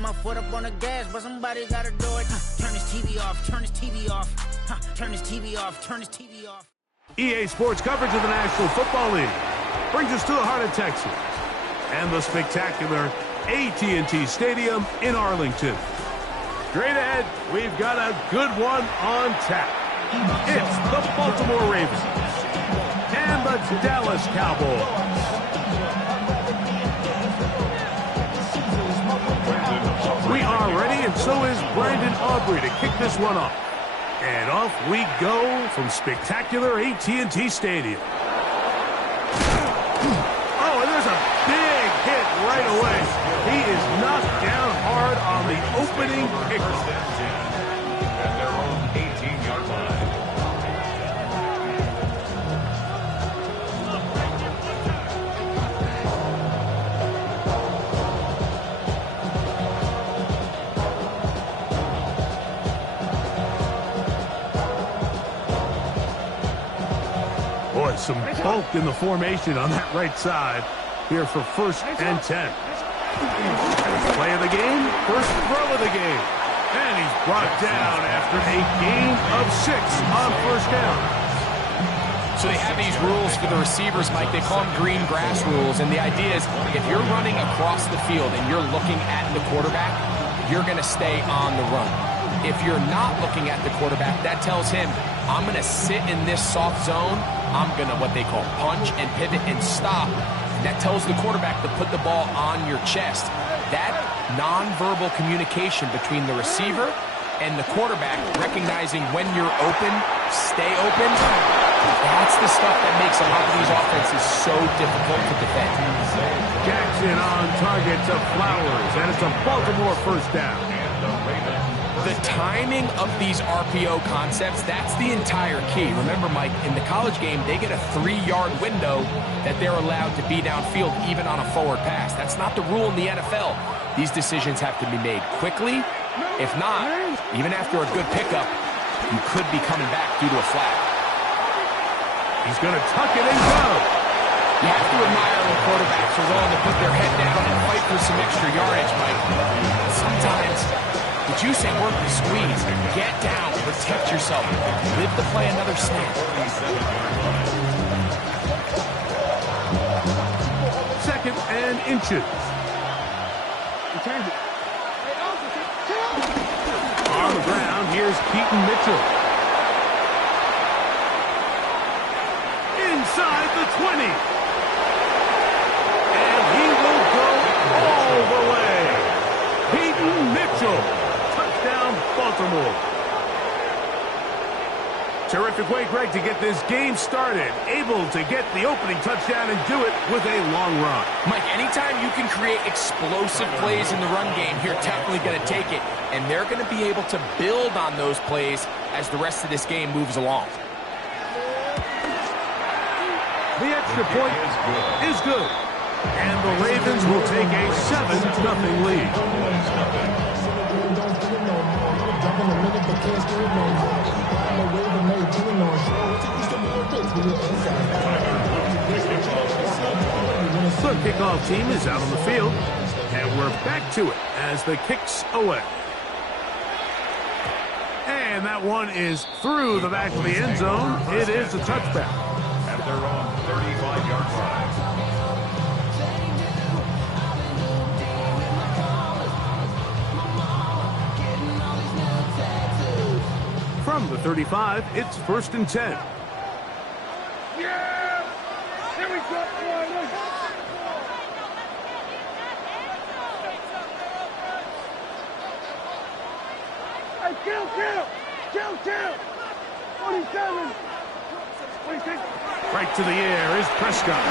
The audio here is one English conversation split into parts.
got my foot up on the gas, but somebody gotta do it. Turn this TV off, turn this TV off. Turn this TV off, turn this TV off. EA Sports coverage of the National Football League brings us to the heart of Texas and the spectacular AT&T Stadium in Arlington. Straight ahead, we've got a good one on tap. It's the Baltimore Ravens and the Dallas Cowboys. We are ready, and so is Brandon Aubrey to kick this one off. And off we go from spectacular AT&T Stadium. Oh, and there's a big hit right away. He is knocked down hard on the opening kicker. At their own 18-yard line. Boy, some bulk in the formation on that right side here for 1st and 10. Play of the game, first throw of the game. And he's brought down after a gain of 6 on 1st down. So they have these rules for the receivers, Mike. They call them green grass rules. And the idea is if you're running across the field and you're looking at the quarterback, you're going to stay on the run. If you're not looking at the quarterback, that tells him, I'm going to sit in this soft zone. I'm going to what they call punch and pivot and stop. That tells the quarterback to put the ball on your chest. That nonverbal communication between the receiver and the quarterback, recognizing when you're open, stay open, that's the stuff that makes a lot of these offenses so difficult to defend. Jackson on target to Flowers, and it's a Baltimore 1st down. The timing of these RPO concepts, that's the entire key. Remember, Mike, in the college game, they get a 3-yard window that they're allowed to be downfield even on a forward pass. That's not the rule in the NFL. These decisions have to be made quickly. If not, even after a good pickup, you could be coming back due to a flag. He's going to tuck it and go. You have to admire when quarterbacks are willing to put their head down and fight for some extra yardage, Mike. Sometimes the juice ain't worth the squeeze. Get down, protect yourself, live to play another snap. 2nd and inches. On the ground, here's Keaton Mitchell. Inside the 20. And he will go all the way. Keaton Mitchell. Touchdown, Baltimore. Terrific way, Greg, to get this game started. Able to get the opening touchdown and do it with a long run. Mike, anytime you can create explosive plays in the run game, you're definitely going to take it. And they're going to be able to build on those plays as the rest of this game moves along. The extra point is good. And the Ravens will take a 7-0 lead. The kickoff team is out on the field, and we're back to it as the kick's away. And that one is through the back of the end zone. It is a touchback. At their own 35-yard line. From the 35, it's 1st and 10. Yeah! Here we go! Hey, kill! 47! 26! Right to the air is Prescott.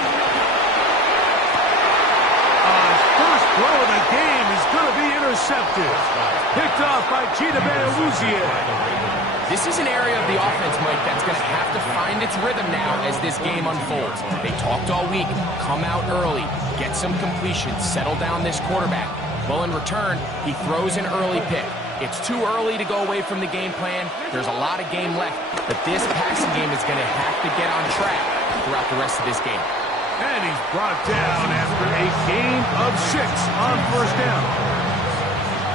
First throw of the game is going to be intercepted. Picked off by Chidobe Awuzie. This is an area of the offense, Mike, that's going to have to find its rhythm now as this game unfolds. They talked all week, come out early, get some completions, settle down this quarterback. Well, in return, he throws an early pick. It's too early to go away from the game plan. There's a lot of game left, but this passing game is going to have to get on track throughout the rest of this game. And he's brought down after a gain of 6 on 1st down.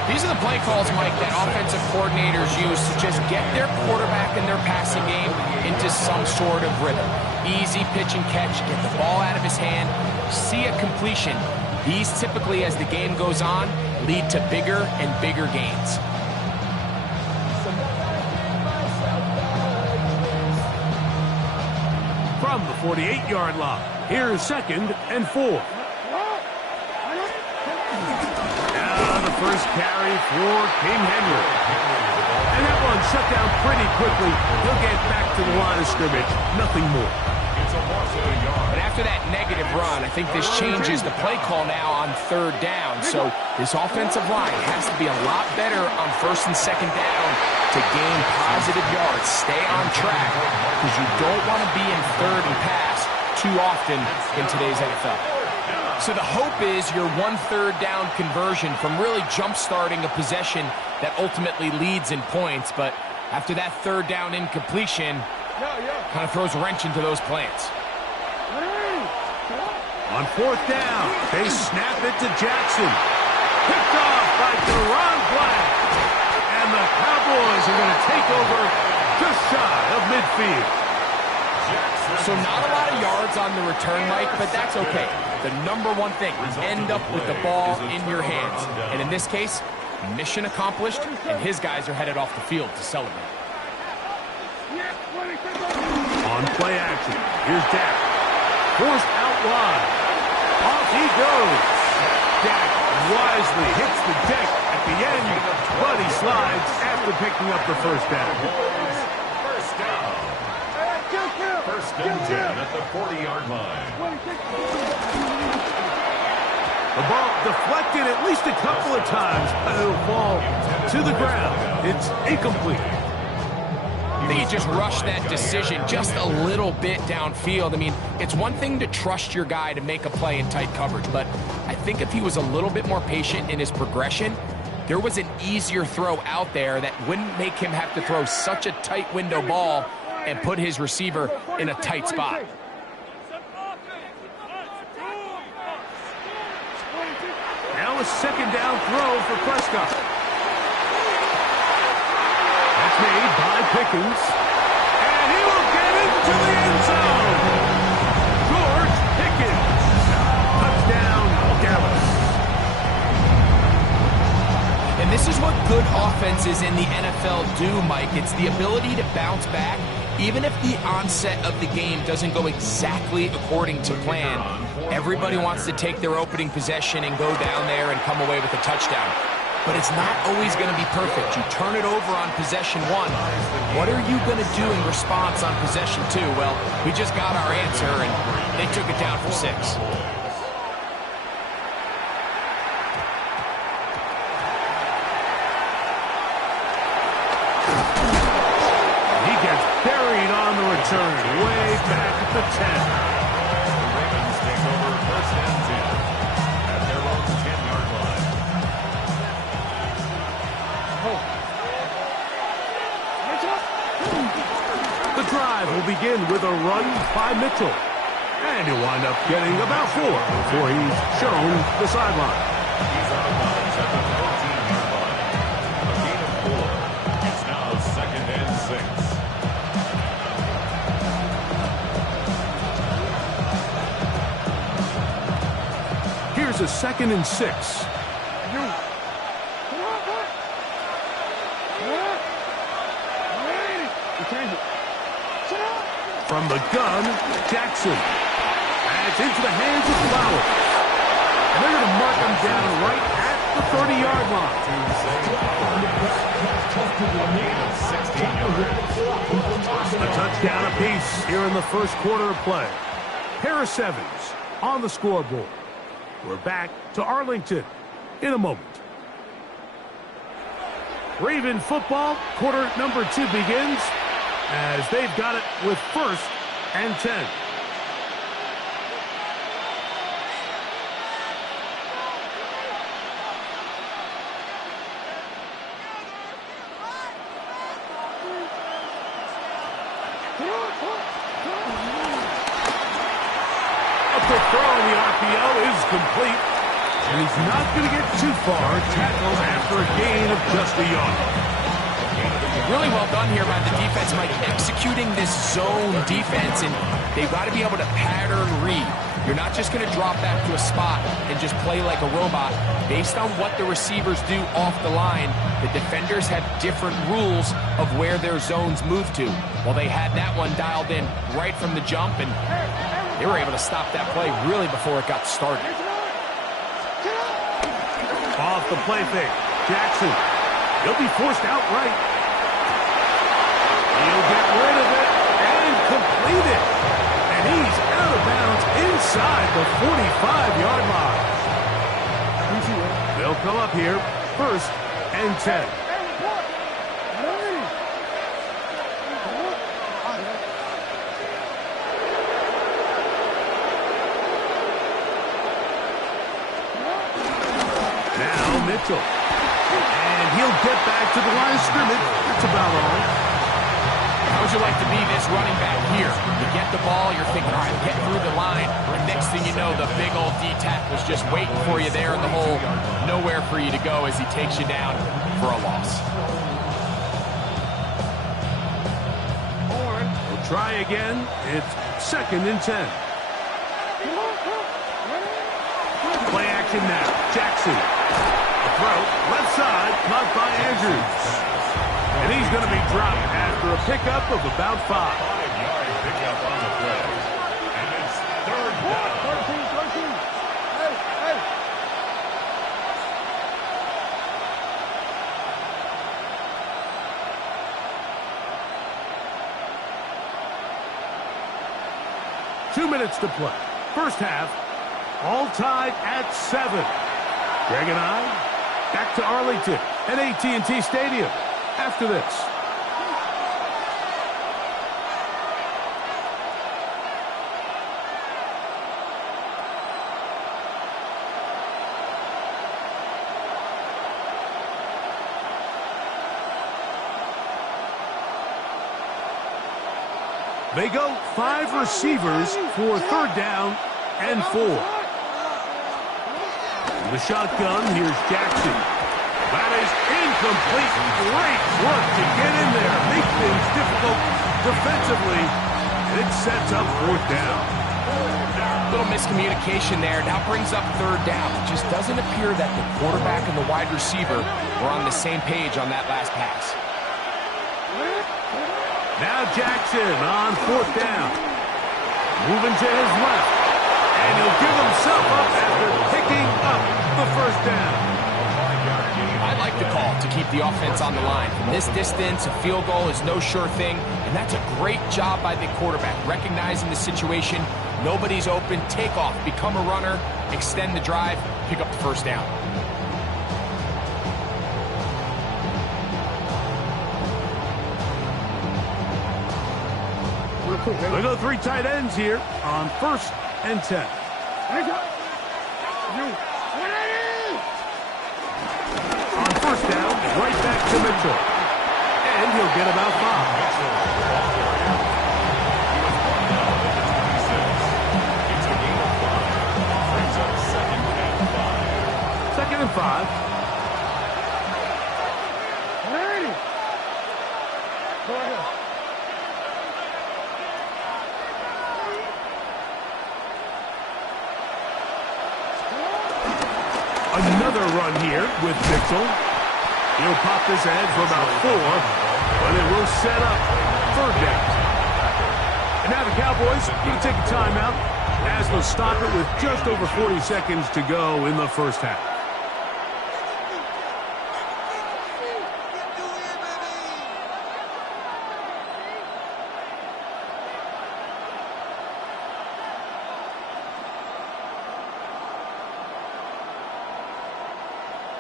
These are the play calls, Mike, that offensive coordinators use to just get their quarterback and their passing game into some sort of rhythm. Easy pitch and catch, get the ball out of his hand, see a completion. These typically, as the game goes on, lead to bigger and bigger gains. From the 48-yard line, here's 2nd and 4. The first carry for King Henry. And that one shut down pretty quickly. He'll get back to the line of scrimmage. Nothing more. But after that negative run, I think this changes the play call now on 3rd down. So this offensive line has to be a lot better on 1st and 2nd down to gain positive yards. Stay on track because you don't want to be in 3rd and pass too often in today's NFL. So the hope is your 1/3 down conversion from really jump-starting a possession that ultimately leads in points. But after that 3rd down incompletion, kind of throws a wrench into those plans. On 4th down, they snap it to Jackson. Picked off by Deron Black. And the Cowboys are going to take over just shy of midfield. So not a lot of yards on the return, Mike, but that's okay. The number one thing is end up with the ball in your hands. And in this case, mission accomplished, and his guys are headed off the field to celebrate. On play action, here's Dak. Forced out wide. Off he goes. Dak wisely hits the deck at the end, but he slides after picking up the 1st down. First and 10 at the 40-yard line. The ball deflected at least a couple of times, but it'll fall to the ground. It's incomplete. I think he just rushed that decision just a little bit downfield. I mean, it's one thing to trust your guy to make a play in tight coverage, but I think if he was a little bit more patient in his progression, there was an easier throw out there that wouldn't make him have to throw such a tight window ball and put his receiver in a tight spot. Now a 2nd down throw for Prescott. That's made by Pickens. And he will get into the end zone. George Pickens. Touchdown, Dallas. And this is what good offenses in the NFL do, Mike. It's the ability to bounce back, even if the onset of the game doesn't go exactly according to plan. Everybody wants to take their opening possession and go down there and come away with a touchdown. But it's not always going to be perfect. You turn it over on possession 1. What are you going to do in response on possession 2? Well, we just got our answer, and they took it down for 6. Return way back at the 10. The Ravens take over 1st and 10 at their own 10-yard line. The drive will begin with a run by Mitchell. And he'll wind up getting about 4 before he's shown the sideline. He's out of bounds at the 14-yard line. A gain of 4. It's now 2nd and 6. Here's a 2nd and 6. From the gun, Jackson. And it's into the hands of Flowers. And they're going to mark him down right at the 30-yard line. A touchdown apiece here in the 1st quarter of play. Harris Evans on the scoreboard. We're back to Arlington in a moment. Raven football, quarter number 2 begins as they've got it with 1st and 10. A quick throw on the RPO is complete. And he's not going to get too far. Tackled after a just a yard. Really well done here by the defense, Mike, executing this zone defense, and they've got to be able to pattern read. You're not just going to drop back to a spot and just play like a robot. Based on what the receivers do off the line, the defenders have different rules of where their zones move to. Well, they had that one dialed in right from the jump, and they were able to stop that play really before it got started. Off the play fake. Jackson. He'll be forced outright. He'll get rid of it and complete it. And he's out of bounds inside the 45-yard line. They'll come up here, 1st and 10. Now Mitchell. And he'll get back to the line of scrimmage. That's about all. How would you like to be this running back here? You get the ball, you're thinking, all right, get through the line. And next thing you know, the big old D-tackle's just waiting for you there in the hole. Nowhere for you to go as he takes you down for a loss. We'll try again. It's 2nd and 10. Play action now. Jackson. Throw. Left side. Caught by Andrews. And he's going to be dropped after a pickup of about 5. 5-yard pickup on the play. And it's 3rd down. 13. Hey. Two minutes to play. First half, all tied at 7. Greg and I back to Arlington at AT&T Stadium after this. They go 5 receivers for 3rd down and 4. The shotgun, here's Jackson. That is incomplete. Great work to get in there. Make things difficult defensively. And it sets up 4th down. Little miscommunication there. Now brings up 3rd down. It just doesn't appear that the quarterback and the wide receiver were on the same page on that last pass. Now Jackson on 4th down. Moving to his left. And he'll give himself up after picking up the 1st down. I like the call to keep the offense on the line. From this distance, a field goal is no sure thing, and that's a great job by the quarterback, recognizing the situation. Nobody's open, take off, become a runner, extend the drive, pick up the 1st down. They go 3 tight ends here on 1st and 10. On 1st down, right back to Mitchell. And he'll get about 5. It's a gain of 5. Brings up 2nd and 5. 2nd and 5. Go ahead. Another run here with Mitchell. He'll pop this ahead for about 4, but it will set up 3rd down. And now the Cowboys can take a timeout as they'll stop it with just over 40 seconds to go in the 1st half.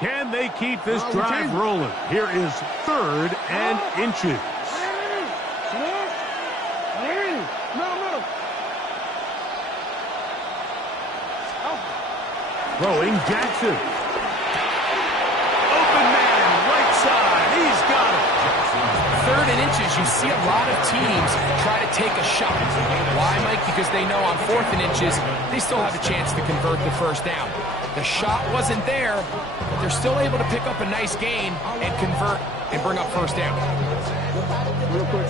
Can they keep this drive rolling? Here is 3rd and inches. Throwing Jackson. Open man, right side. He's got it. 3rd and inches, you see a lot of teams try to take a shot. Why, Mike? Because they know on 4th and inches, they still have a chance to convert the 1st down. The shot wasn't there, but they're still able to pick up a nice gain and convert and bring up first down.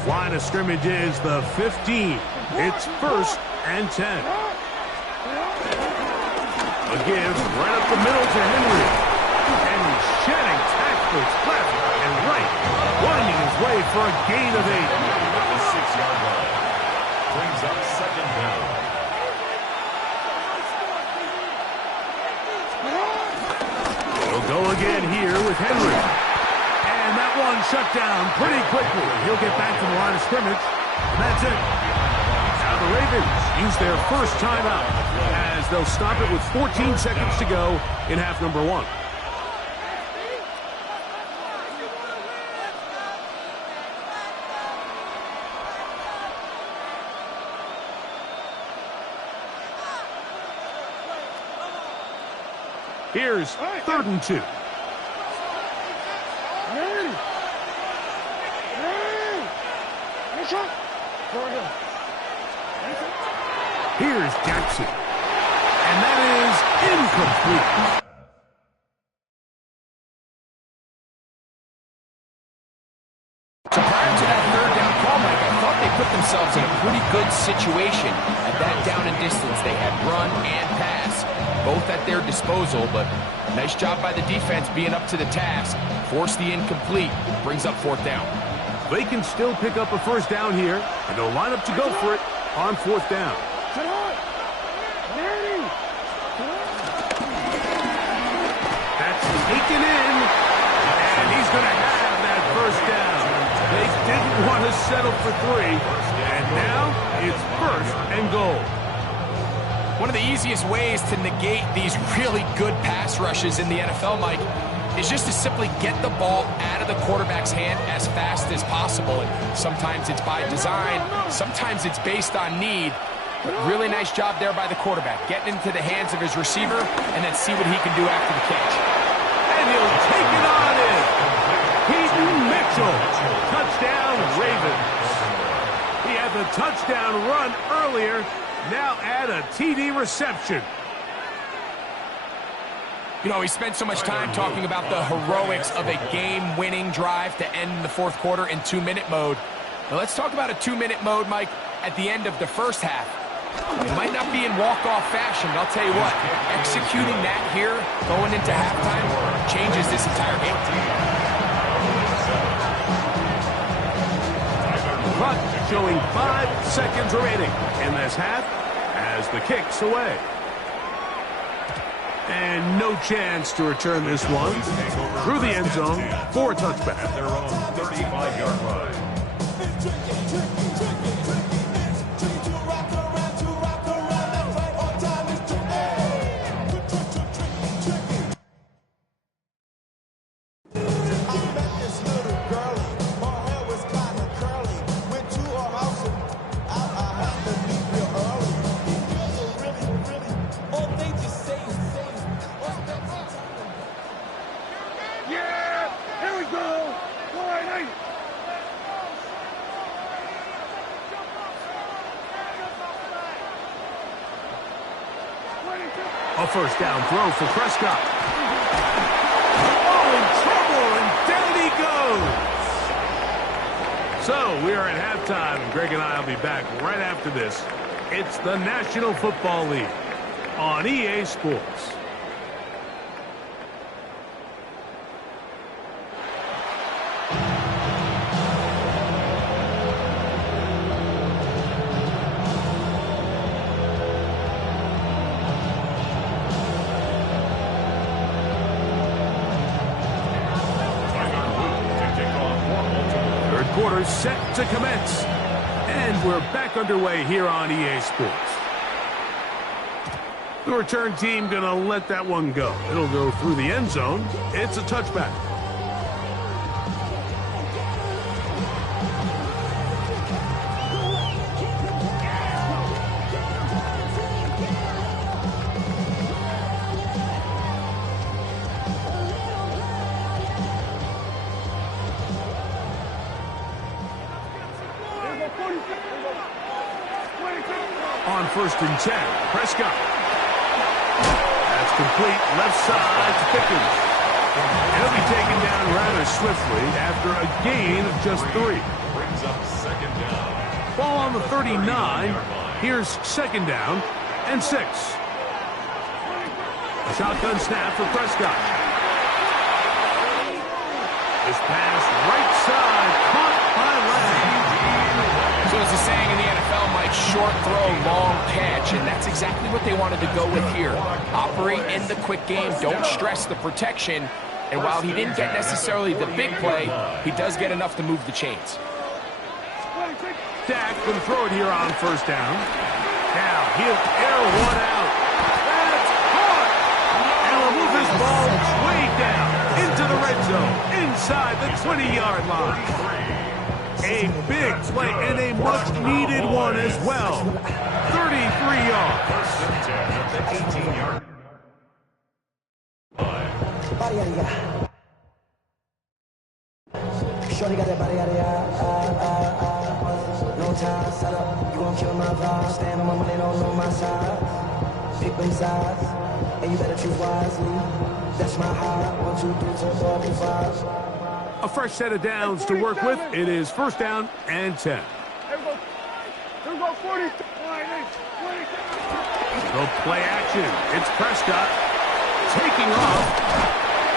Line of scrimmage is the 15. It's 1st and 10. A give right up the middle to Henry. And he's shedding tackles left and right, winding his way for a gain of 8. At the 6-yard line. Brings up second down. He'll go again here with Henry. And that one shut down pretty quickly. He'll get back to the line of scrimmage. And that's it. Now the Ravens use their first timeout as they'll stop it with 14 seconds to go in half number 1. Here's 3rd and 2. Here's Jackson. And that is incomplete. So prior to that 3rd down call, Mike, I thought they put themselves in a pretty good situation at that down and distance. They had run and pass, both at their disposal, but nice job by the defense being up to the task. Force the incomplete, brings up 4th down. They can still pick up a first down here, and they'll line up to go for it on 4th down. That's taken in, and he's going to have that first down. They didn't want to settle for 3, and now it's 1st and goal. One of the easiest ways to negate these really good pass rushes in the NFL, Mike, is just to simply get the ball out of the quarterback's hand as fast as possible. And sometimes it's by design, sometimes it's based on need. But really nice job there by the quarterback, getting into the hands of his receiver and then see what he can do after the catch. And he'll take it on in. Peyton Mitchell, touchdown Ravens. He had the touchdown run earlier, now add a TD reception. You know, we spent so much time talking about the heroics of a game-winning drive to end the 4th quarter in 2-minute mode. Now let's talk about a 2-minute mode, Mike, at the end of the first half. It might not be in walk-off fashion, but I'll tell you what, executing that here, going into halftime, changes this entire game. Clock showing 5 seconds remaining in this half as the kick's away. And no chance to return this one through the end zone for a touchback. At their own 35-yard line. A first down throw for Prescott. Oh, in trouble, and down he goes. So we are at halftime, and Greg and I will be back right after this. It's the National Football League on EA Sports. Quarter set to commence. And we're back underway here on EA Sports. The return team going to let that one go. It'll go through the end zone. It's a touchback. On 1st and 10, Prescott. That's complete left side to Pickens. He'll be taken down rather swiftly after a gain of just 3. Brings up second down. Ball on the 39. Here's second down and 6. A shotgun snap for Prescott. This pass right side caught by Lamb. So as the saying in the NFL, Mike, short throw, long catch, and that's exactly what they wanted to go with here. Operate in the quick game, don't stress the protection, and while he didn't get necessarily the big play, he does get enough to move the chains. Dak can throw it here on first down. Now he'll air one out. That's caught! And will move this ball way down into the red zone, inside the 20-yard line. A big play and a much-needed one as well. 33 yards. First and 10 at the 18-yard line. Shorty got that body out of no time, set up, you gon' kill my vibe. Stand on my money, don't know my side. Pick them sides, and you better choose wisely. That's my high. 1, 2, 3, 4, 5. A fresh set of downs to work with. It is first down and 10. Here we go 40. So play action. It's Prescott taking off.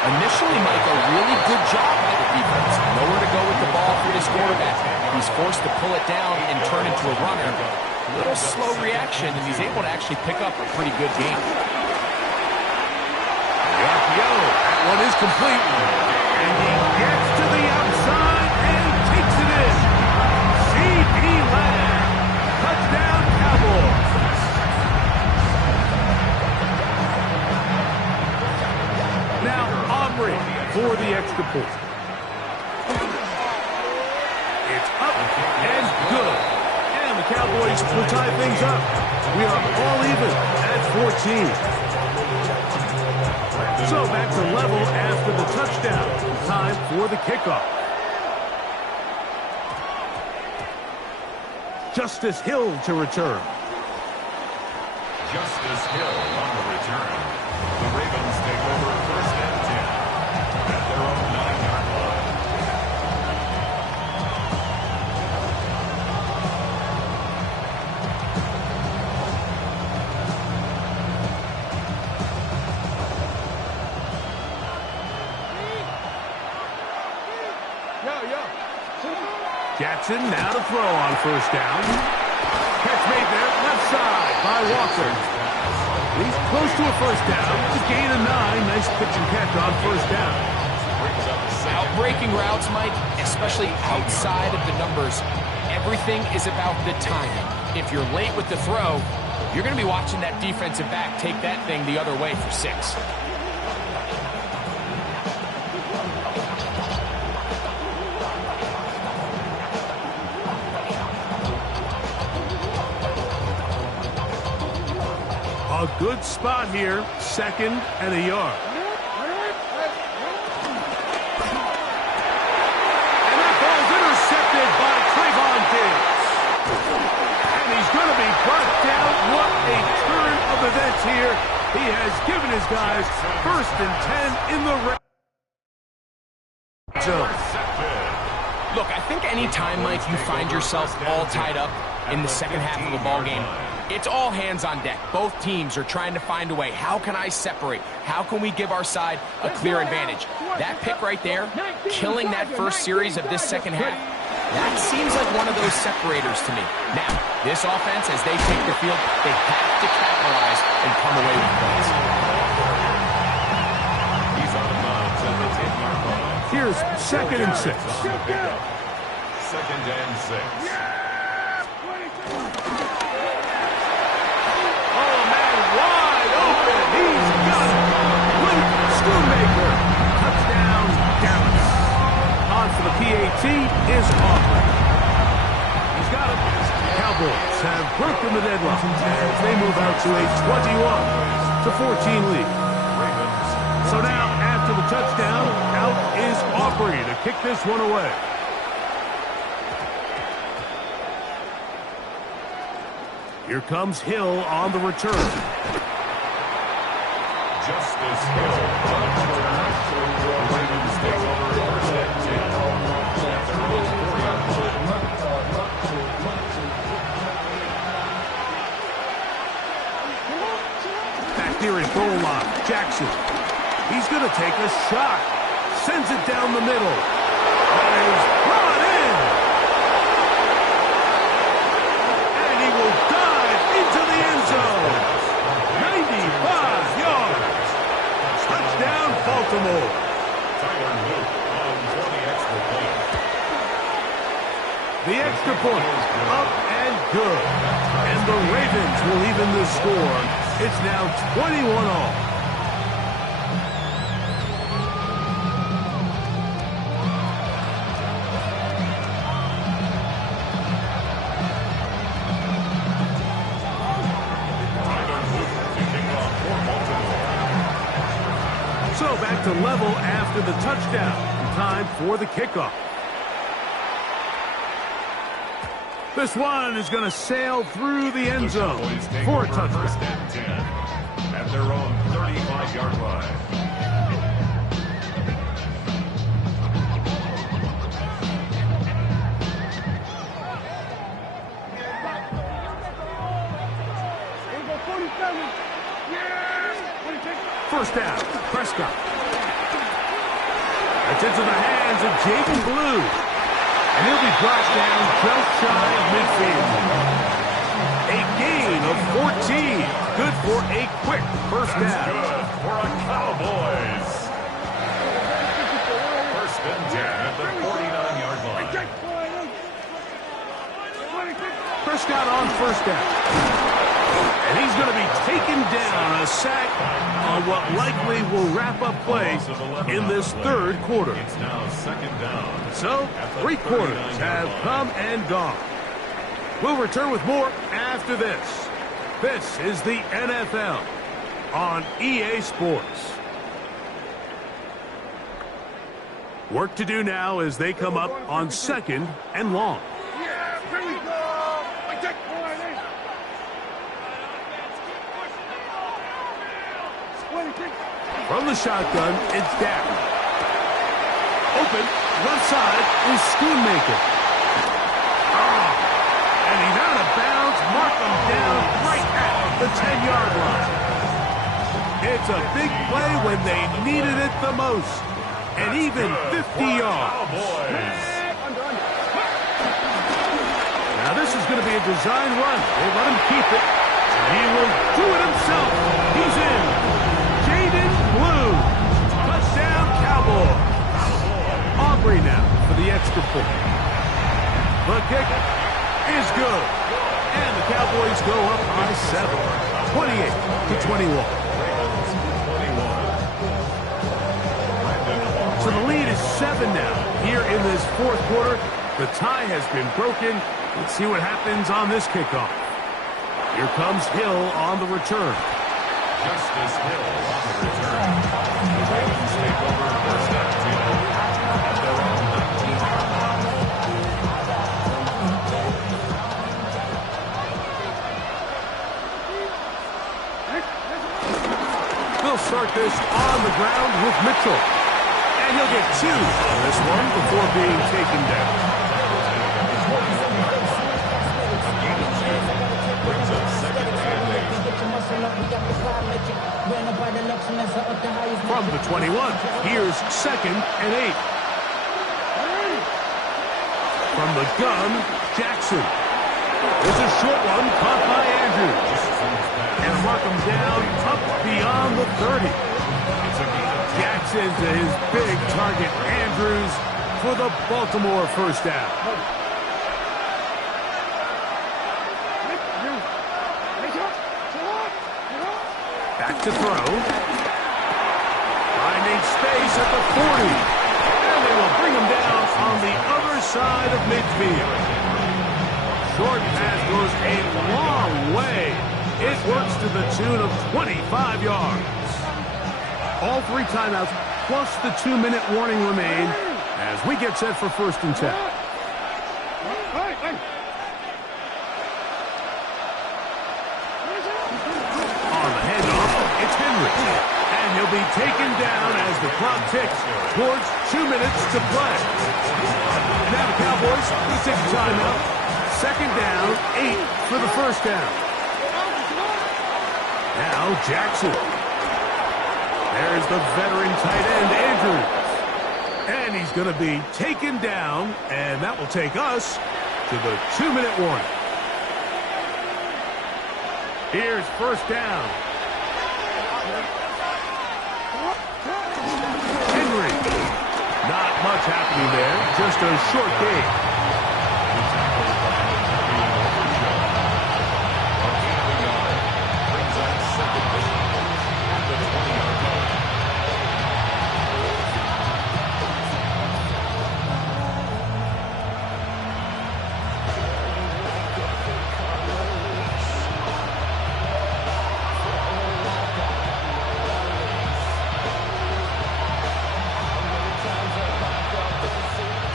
Initially, Mike, a really good job by the defense. Nowhere to go with the ball for this quarterback. He's forced to pull it down and turn into a runner. A little slow reaction, and he's able to actually pick up a pretty good game. The RPO. That one is complete. And he gets to the outside and takes it in. C.D. Lamb. Touchdown, Cowboys. Now Aubrey for the extra point. It's up and good. And the Cowboys will tie things up. We are all even at 14. So back to level after the touchdown. Time for the kickoff. Justice Hill to return. Justice Hill on the return. The Ravens take over first and 10 at their own 9-yard line. Jackson now to throw on first down. Catch made there, left side by Walker. He's close to a first down. It's a gain of 9. Nice pitch and catch on first down. Out-breaking routes, Mike, especially outside of the numbers, everything is about the timing. If you're late with the throw, you're going to be watching that defensive back take that thing the other way for 6. A good spot here, second and a yard. And that ball's intercepted by Trayvon Diggs. And he's going to be brought down. What a turn of events here. He has given his guys first and 10 in the red zone. Look, I think any time, Mike, you find yourself all tied up in the second half of a ball game, it's all hands on deck. Both teams are trying to find a way. How can I separate? How can we give our side a clear advantage? That pick right there, killing that first series of this second half, that seems like one of those separators to me. Now, this offense, as they take the field, they have to capitalize and come away with points. He's out of bounds at the 10-yard line. Here's second and 6. Second and 6. Touchdown, Dallas. On for the PAT is Aubrey. He's got it. Cowboys have broken the deadlock as they move out to a 21-14 lead. So now, after the touchdown, out is Aubrey to kick this one away. Here comes Hill on the return. Justice Hill on the return. The Ravens take over first and 10 at their own 4-yard line. Back near his goal line, Jackson. He's going to take a shot. Sends it down the middle. That is brought in. And he will dive into the end zone. 95 yards. Touchdown, Baltimore. Tyler Luke on for the extra point. The extra point, up and good. And the Ravens will even the score. It's now 21-all. So back to level after the touchdown. Time for the kickoff. This one is going to sail through the end zone for a touchdown. First and 10 at their own 35-yard line. First down, Prescott. It's into the hands of Jaden Blue. And he'll be brought down just shy of midfield. A gain of 14. Good for a quick first down. Good for a Cowboys. First and 10 at the 49-yard line. Prescott on first down. And he's going to be taken down, a sack on what likely will wrap up play in this third quarter. It's now second down. So, 3 quarters have come and gone. We'll return with more after this. This is the NFL on EA Sports. Work to do now as they come up on second and long. From the shotgun, it's down. Open, left side is Schoonmaker. And he's out of bounds, mark him down right at the 10-yard line. It's a big play when they needed it the most. And even 50 yards. Now this is going to be a design run. They let him keep it. He will do it himself. He's in. Jaden Blue. Touchdown, Cowboys. Aubrey now for the extra point. The kick is good. And the Cowboys go up by 7, 28-21. So the lead is 7 now. Here in this fourth quarter, the tie has been broken. Let's see what happens on this kickoff. Here comes Hill on the return. Justice Hill on the return. The Ravens take over first and 10 at their own 19-yard line. They'll start this on the ground with Mitchell. And he'll get 2 on this one before being taken down. Brings up second and 8. From the 21, here's second and 8. From the gun, Jackson. It's a short one caught by Andrews. And mark him down up beyond the 30. Jackson to his big target, Andrews, for the Baltimore first down. Back to throw. Finding space at the 40. And they will bring him down on the other side of midfield. Short pass goes a long way. It works to the tune of 25 yards. All 3 timeouts plus the 2-minute warning remain as we get set for first and 10. On the handoff, it's Henry. And he'll be taken down as the clock ticks towards 2 minutes to play. And now the Cowboys will take a timeout. Second down, 8 for the first down. Now Jackson. There's the veteran tight end, Andrews. And he's going to be taken down, and that will take us to the 2-minute warning. Here's first down. Henry. Not much happening there, just a short game.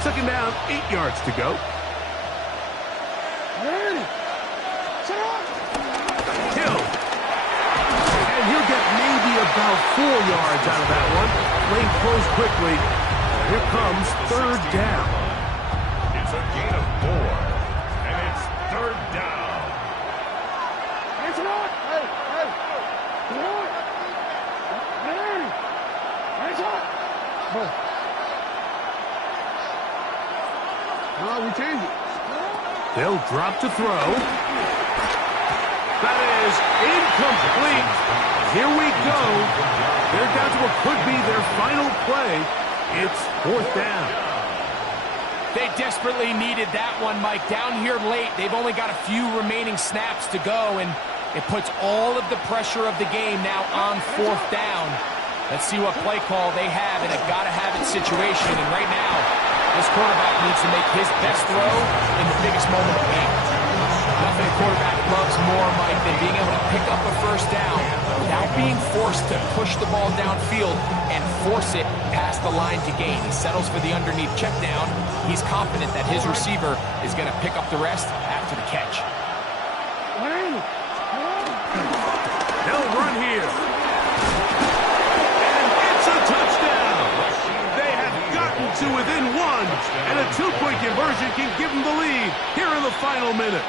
Second down, 8 yards to go. Hill. And he'll get maybe about 4 yards out of that one. Lane closed quickly. Here comes third down. It's a gain of 4, and it's third down. No, we change it. They'll drop to throw. That is incomplete. Here we go. They're down to what could be their final play. It's fourth down. They desperately needed that one, Mike. Down here late, they've only got a few remaining snaps to go, and it puts all of the pressure of the game now on fourth down. Let's see what play call they have in a gotta-have-it situation, and right now, this quarterback needs to make his best throw in the biggest moment of the game. Nothing a quarterback loves more, Mike, than being able to pick up a first down without being forced to push the ball downfield and force it past the line to gain. He settles for the underneath check down. He's confident that his receiver is going to pick up the rest after the catch. They'll run here. And it's a touchdown. They have gotten to within 1, and a 2-point conversion can give them the lead here in the final minute.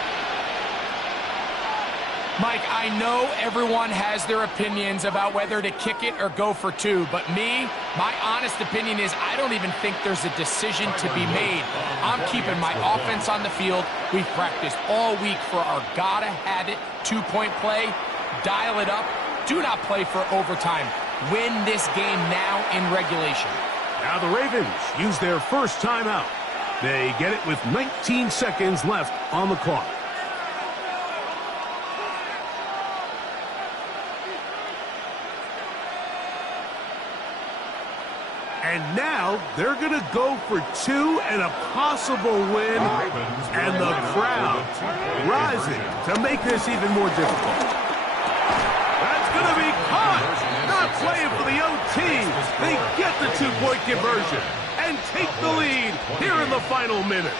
Mike, I know everyone has their opinions about whether to kick it or go for 2, but me, my honest opinion is I don't even think there's a decision to be made. I'm keeping my offense on the field. We've practiced all week for our gotta-have-it 2-point play. Dial it up. Do not play for overtime. Win this game now in regulation. Now the Ravens use their first timeout. They get it with 19 seconds left on the clock. And now they're going to go for 2 and a possible win. And the crowd rising to make this even more difficult. That's going to be caught. Not playing for the OT. They get the 2-point conversion and take the lead here in the final minute.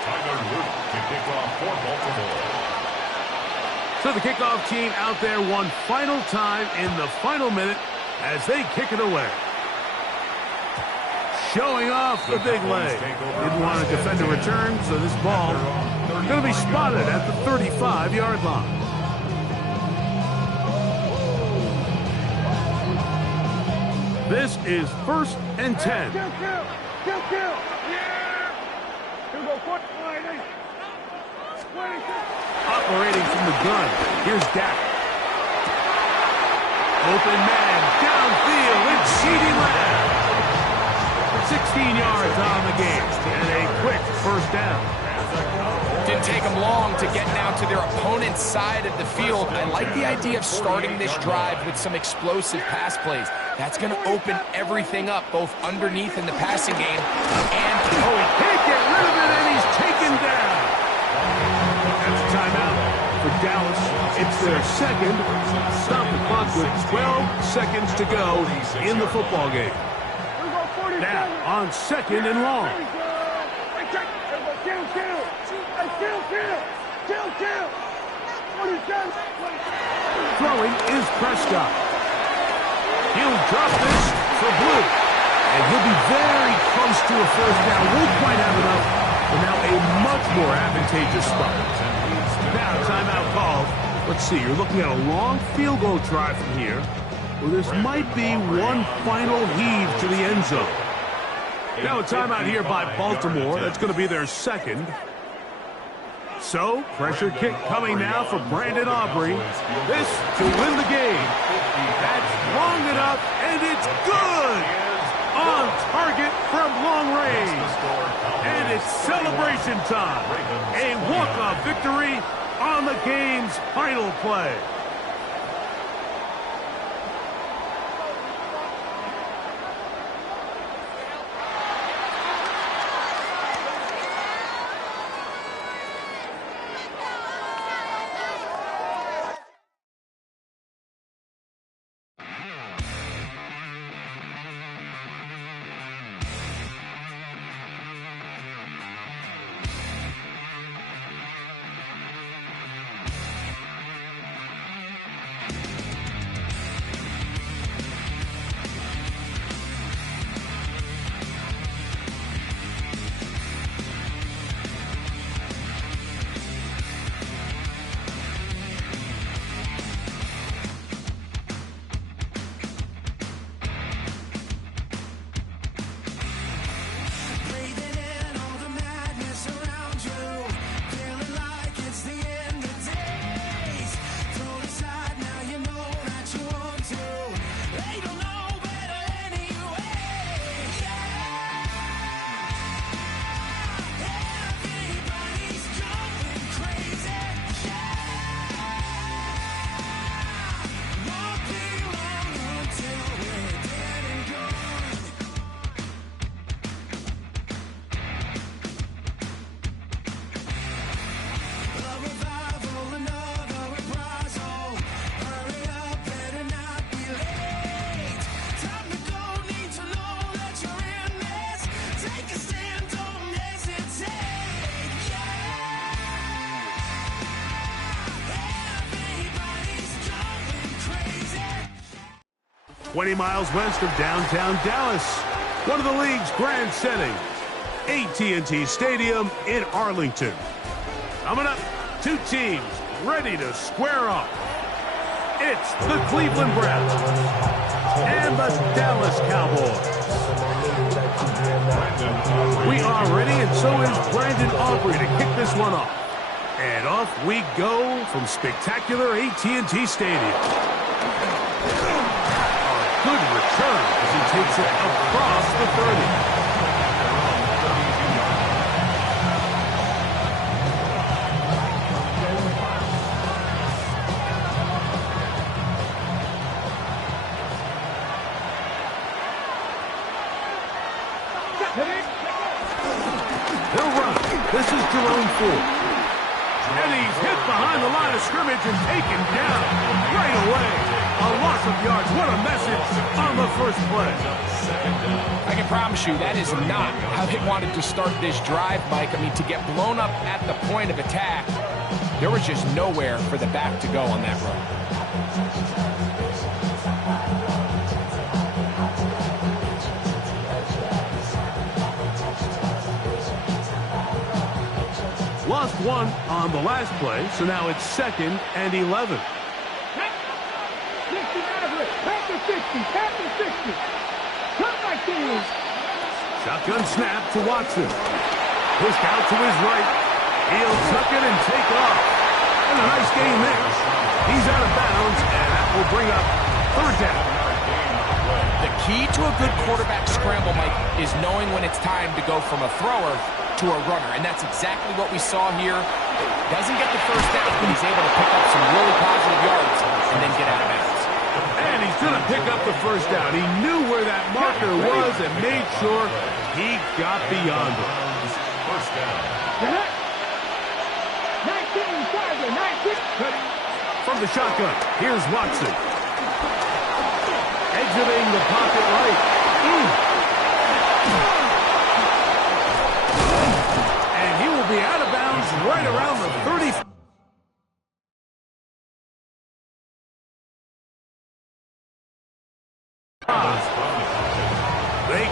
Tyler Luke to kick off for Baltimore. So the kickoff team out there one final time in the final minute as they kick it away. Showing off the big leg. Didn't want to defend a return, so this ball is going to be spotted at the 35-yard line. This is 1st and 10. Kill. Yeah. Here we go, foot. Operating from the gun. Here's Dak. Open man, downfield, it's CeeDee Lamb. 16 yards on the game, and a quick first down. Didn't take them long to get now to their opponent's side of the field. I like the idea of starting this drive with some explosive pass plays. That's going to open everything up, both underneath in the passing game and... Oh, he can't get rid of it, and he's taken down. That's a timeout for Dallas. It's their second. Stop the clock with 12 seconds to go in the football game. Now on 2nd and long. Kill. Throwing is Prescott. He'll drop this for Blue. And he'll be very close to a first down. Won't quite have enough, but now a much more advantageous spot. Now, timeout called. Let's see, you're looking at a long field goal try from here. Well, this might be one final heave to the end zone. Now a timeout here by Baltimore. That's going to be their second. So, pressure kick coming now for Brandon Aubrey. This to win the game. That's long enough, and it's good! On target from long range. And it's celebration time. A walk-off victory on the game's final play. "20 miles west of downtown Dallas, one of the league's grand settings, AT&T Stadium in Arlington. Coming up, two teams ready to square off. It's the Cleveland Browns and the Dallas Cowboys. We are ready, and so is Brandon Aubrey to kick this one off. And off we go from spectacular AT&T Stadium. Good return as he takes it across the 30. He'll run. This is Jerome Ford. And he's hit behind the line of scrimmage and taken down right away. A loss of yards. What a message on the first play. I can promise you that is not how they wanted to start this drive, Mike. I mean, to get blown up at the point of attack, there was just nowhere for the back to go on that run. Lost one on the last play, so now it's 2nd and 11. Shotgun snap to Watson. Pushed out to his right. He'll tuck it and take off. And a nice gain there. He's out of bounds, and that will bring up 3rd down. The key to a good quarterback scramble, Mike, is knowing when it's time to go from a thrower to a runner, and that's exactly what we saw here. Doesn't get the first down, but he's able to pick up some really positive yards and then get out of bounds. And he's going to pick up the first down. He knew where that marker was and made sure he got beyond it. First down. From the shotgun, here's Watson. Exiting the pocket right. And he will be out of bounds right around the 30.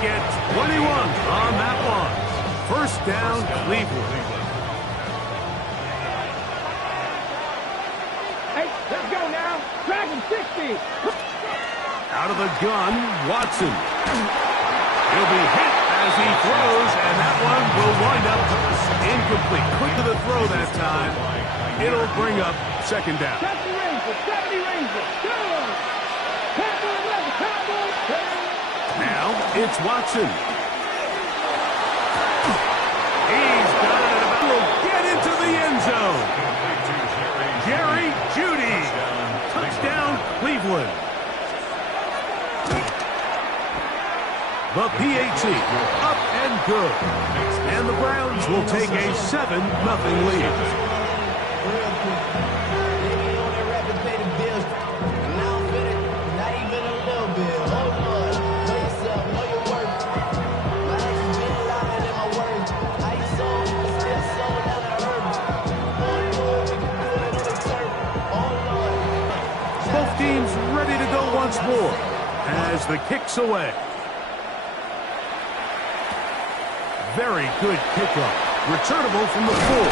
get 21 on that one. First down, Cleveland. Hey, let's go now. Dragon 60. Out of the gun, Watson. He'll be hit as he throws, and that one will wind up incomplete. Quick to the throw that time. It'll bring up second down. 70 Rangers, 70 Rangers. Now it's Watson. He's got it about to get into the end zone. Jerry Jeudy. Touchdown, Cleveland. The PAT up and good. And the Browns will take a 7-0 lead. Both teams ready to go once more as the kick's away. Very good kickoff. Returnable from the 4.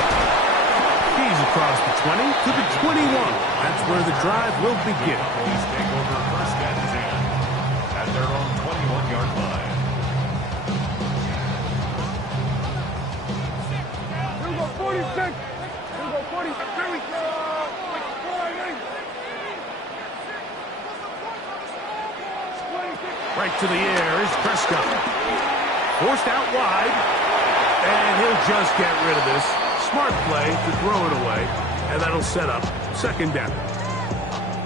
He's across the 20 to the 21. That's where the drive will begin. Please take over first and 10 at their own 21-yard line. Here we go, 46. Here we go, 46. Here we go. Right to the air is Prescott. Forced out wide, and he'll just get rid of this. Smart play to throw it away, and that'll set up second down.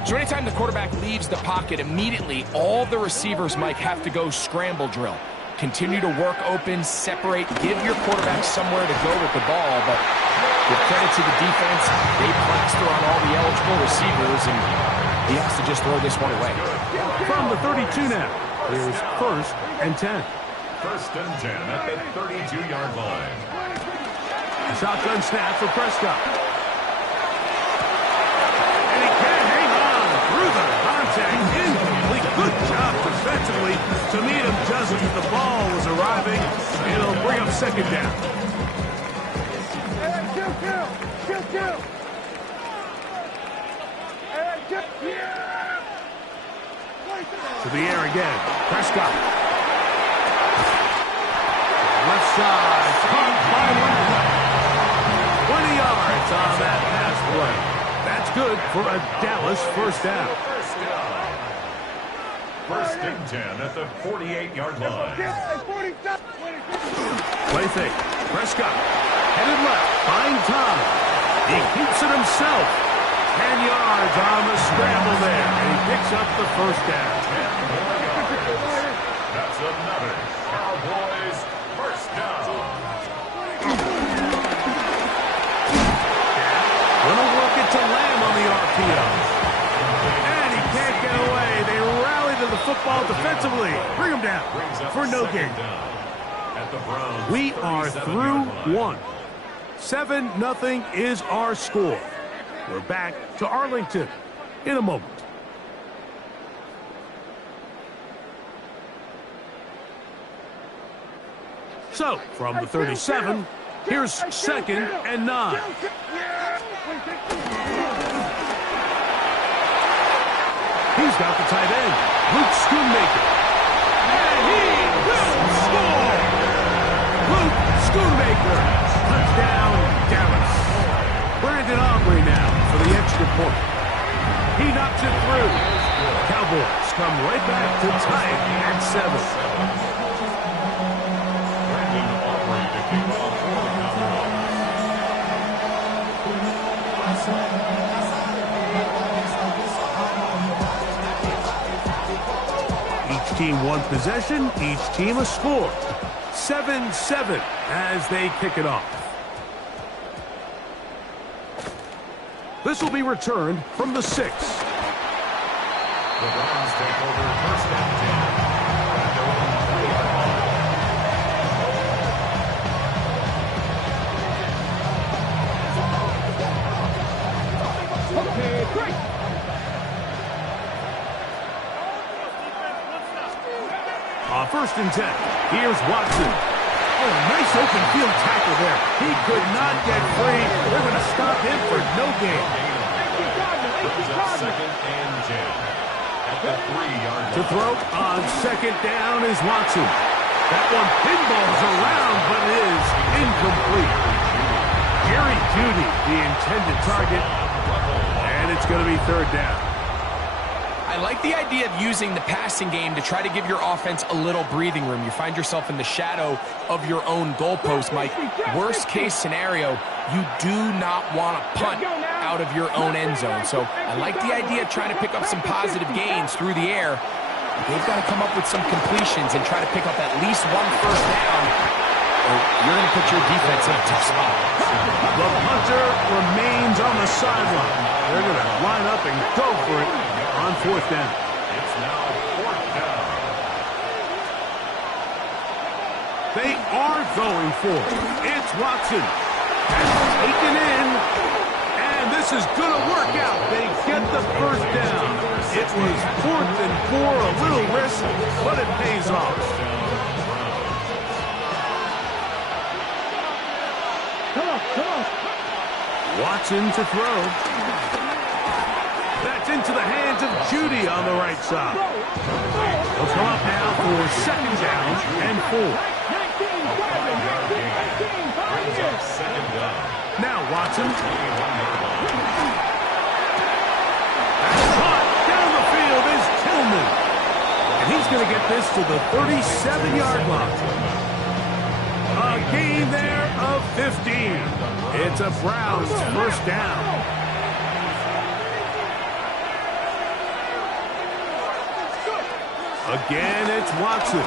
So anytime the quarterback leaves the pocket, immediately all the receivers might have to go scramble drill. Continue to work open, separate, give your quarterback somewhere to go with the ball, but with credit to the defense, they plaster on all the eligible receivers, and he has to just throw this one away. From the 32 now, here's first and 10. First and 10 at the 32-yard line. Shotgun snap for Prescott. And he can hang on through the contact. Incomplete. Good job defensively to meet him just as the ball was arriving. It'll bring up second down. To the air again. Prescott. Left side. Caught by Lindley. 20 yards on that pass play. That's good for a Dallas first down. First and 10 at the 48-yard line. Play fake. Prescott. Headed left. Find time. He keeps it himself. 10 yards on the scramble there. And he picks up the first down. 10 more yards. That's another Cowboys first down. Gonna work it to Lamb on the RPO. And he can't get away. They rally to the football defensively. Bring him down for no gain. We are through one. 7-0 is our score. We're back to Arlington in a moment. So, from the 37, here's second and 9. He's got the tight end, Luke Schoonmaker. And he will score! Luke Schoonmaker. Touchdown, Dallas. Brandon Aubrey now for the extra point. He knocks it through. Cowboys come right back to tie it at 7. Brandon Aubrey to kick off for the Cowboys. Each team one possession, each team a score. 7-7 as they kick it off. This will be returned from the 6. The Browns take over first and 10 at their own 3-yard line. Okay, great. First and 10. Here's Watson. Oh, nice open field tackle there. He could not get free. They're going to stop him for no gain. Second and 10. At the 3-yard line. To throw on second down is Watson. That one pinballs around, but it is incomplete. Jerry Jeudy, the intended target, and it's going to be third down. I like the idea of using the passing game to try to give your offense a little breathing room. You find yourself in the shadow of your own goalpost, Mike. Worst case scenario, you do not want to punt out of your own end zone. So I like the idea of trying to pick up some positive gains through the air. They've got to come up with some completions and try to pick up at least one first down, or you're going to put your defense in a tough spot. The punter remains on the sideline. They're going to line up and go for it on fourth down. It's now fourth down. They are going for it. It's Watson. That's taken in. And this is going to work out. They get the first down. It was 4th and 4, a little risk, but it pays off. Watson to throw. That's into the hands of Jeudy on the right side. They'll come up now for second down and 4. Now Watson. And caught down the field is Tillman. And he's going to get this to the 37-yard line. A gain there of 15. It's a Browns first down. Again, it's Watson.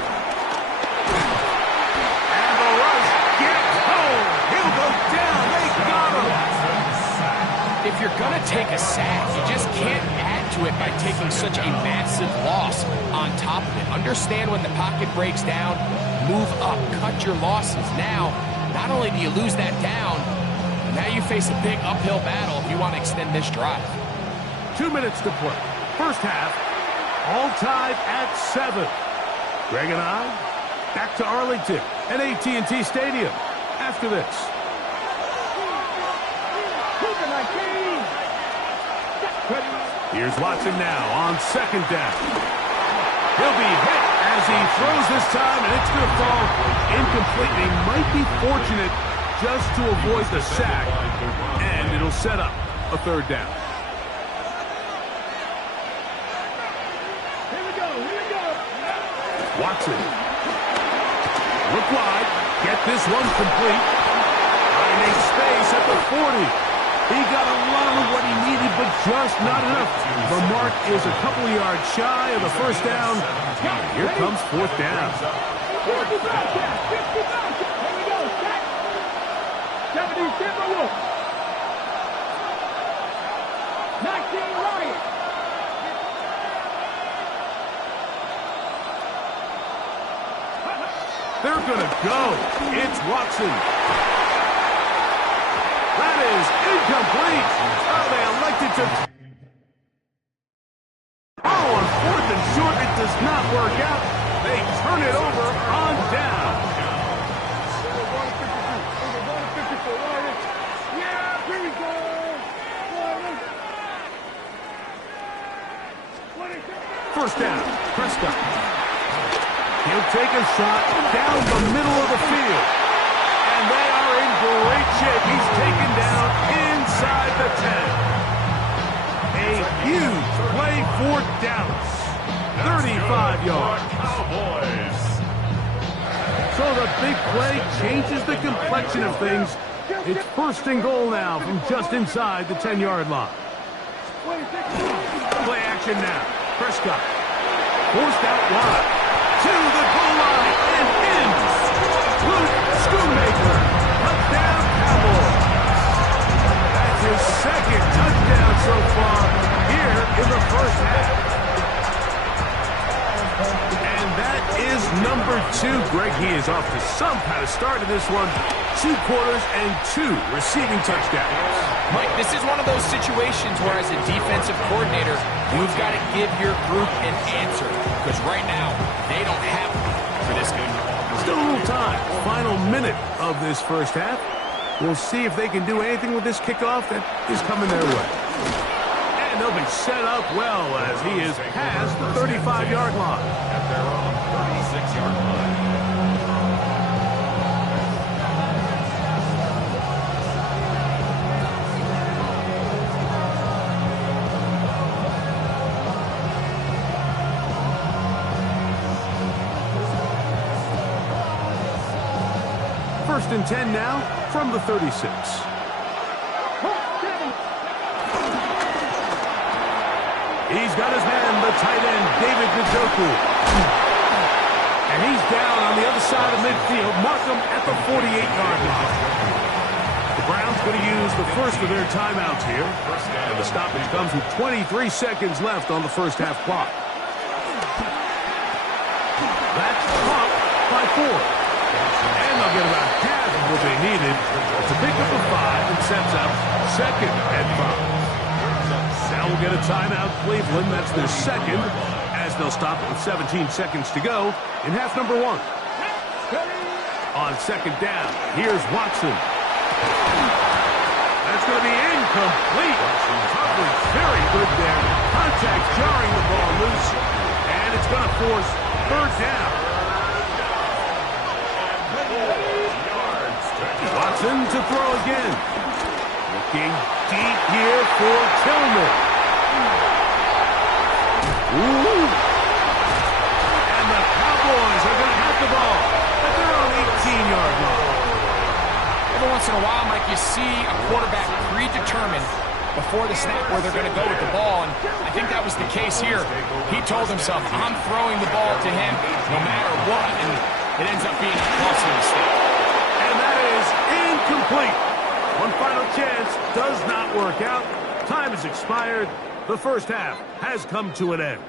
And the rush gets home. He'll go down. They got him. If you're going to take a sack, you just can't add to it by taking such a massive loss on top of it. Understand when the pocket breaks down, move up, cut your losses. Now, not only do you lose that down, now you face a big uphill battle if you want to extend this drive. 2 minutes to play. First half, all tied at 7. Greg and I, back to Arlington at AT&T Stadium after this. Here's Watson now on second down. He'll be hit as he throws this time, and it's going to fall incomplete. He might be fortunate just to avoid the sack, and it'll set up a third down. Here we go. Watson. Look wide. Get this one complete. Finding space at the 40. He got a lot of what he needed, but just not enough. The mark is a couple of yards shy of the first down. Here comes fourth down. 50 back there. Here we go. Set. 70, Timberwolf. 19, Ryan. They're going to go. It's Watson. That is incomplete. Oh, they elected to... Oh, on fourth and short, it does not work out. They turn it over on down. Yeah, here we go. First down, Prescott. He'll take a shot down the middle of the field. And they are in great shape. He's taken down inside the 10. A huge play for Dallas. 35 yards. Cowboys. So the big play changes the complexion of things. It's first and goal now from just inside the 10-yard line. Play action now. Prescott forced out wide to the goal line and in. Luke Schoonmaker. Touchdown, Cowboys. That's his second touchdown so far here in the first half. And that is number 2. Greg, he is off to some kind of start in this one. 2 quarters and 2 receiving touchdowns. Mike, this is one of those situations where as a defensive coordinator, you've got to give your group an answer. Because right now, they don't have one. for this guy. Still a little time. Final minute of this first half. We'll see if they can do anything with this kickoff that is coming their way. And they'll be set up well as he is past the 35-yard line. At their own 36-yard line. First and 10 now from the 36. He's got his man, the tight end, David Njoku. And he's down on the other side of midfield. Mark him at the 48-yard line. The Browns going to use the first of their timeouts here. And the stoppage comes with 23 seconds left on the first half clock. That's caught by 4. And they'll get about half of what they needed. It's a pickup of 5 and sets up second and 5. Now we'll get a timeout, Cleveland. That's their second, as they'll stop it with 17 seconds to go in half number 1. On second down, here's Watson. That's going to be incomplete. Coverage very good there. Contact jarring the ball loose. And it's going to force third down. Watson to throw again. Looking deep here for Tillman. Ooh. And the Cowboys are going to have the ball at their own 18-yard line. Every once in a while, Mike, you see a quarterback predetermined before the snap where they're going to go with the ball, and I think that was the case here. He told himself, I'm throwing the ball to him no matter what, and it ends up being a costly mistake. And that is incomplete. One final chance does not work out. Time has expired. The first half has come to an end.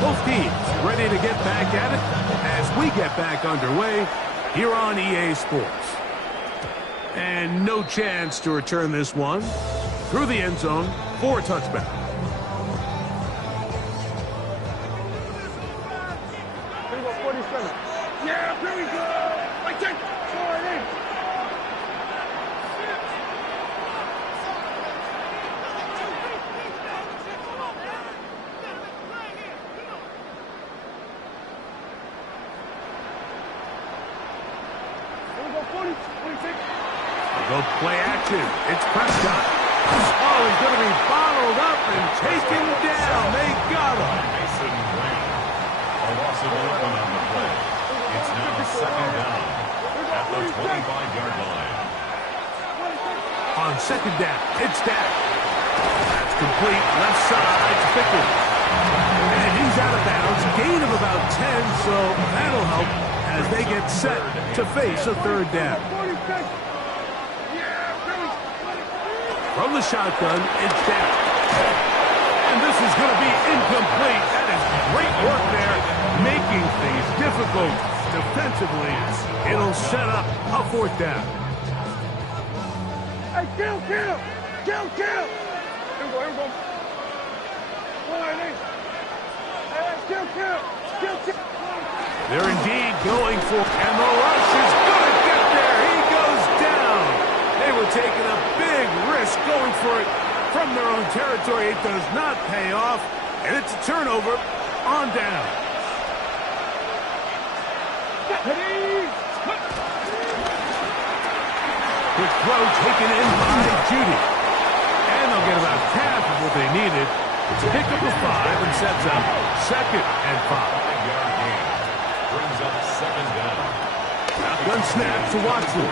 Both teams ready to get back at it as we get back underway here on EA Sports. And no chance to return this one through the end zone for a touchback. Yeah, here we go. Right there. Throw it in. Here we go, 40, 46. We'll go play action. It's Prescott. Oh, he's going to be bottled up and taken down. They got him. Mason Graham. A loss of 11 on the play. It's now second down at the 25-yard line. On second down, it's Dak. That's complete. Left side to Pickens. And he's out of bounds. Gain of about 10, so that'll help as they get set to face a third down. From the shotgun, it's Dak. And this is going to be incomplete. That is great work there, making things difficult defensively. It'll set up a fourth down. Hey, kill! Here we go. Kill. They're indeed going for, and the rush is going to get there. He goes down. They were taking a big risk going for it from their own territory. It does not pay off, and it's a turnover on down. Quick throw taken in by Judy. And they'll get about half of what they needed. It's a pickup of 5 and sets up second and 5. 5-yard gain brings up second down. Shotgun snap to Watson.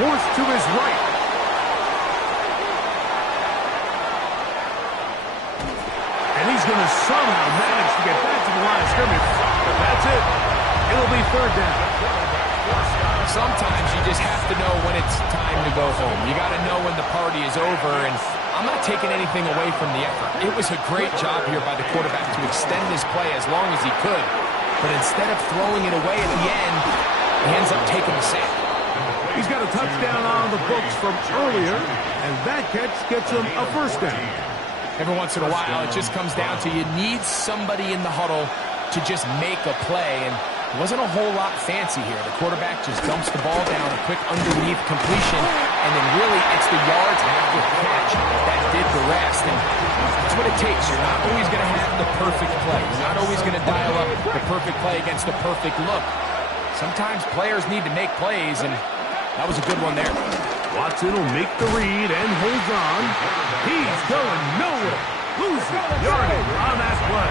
Forced to his right. And he's going to somehow manage to get back to the line of scrimmage. But that's it. It'll be third down. Sometimes you just have to know when it's time to go home. You got to know when the party is over, and I'm not taking anything away from the effort. It was a great job here by the quarterback to extend this play as long as he could. But instead of throwing it away at the end, he ends up taking the sack. He's got a touchdown on the books from earlier, and that catch gets him a first down. Every once in a while, it just comes down to you need somebody in the huddle to just make a play, and it wasn't a whole lot fancy here. The quarterback just dumps the ball down, a quick underneath completion, and then really it's the yards after the catch that did the rest, and that's what it takes. You're not always going to have the perfect play. You're not always going to dial up the perfect play against the perfect look. Sometimes players need to make plays, and that was a good one there. Watson will make the read and holds on. He's going nowhere. Losing yardage on that play.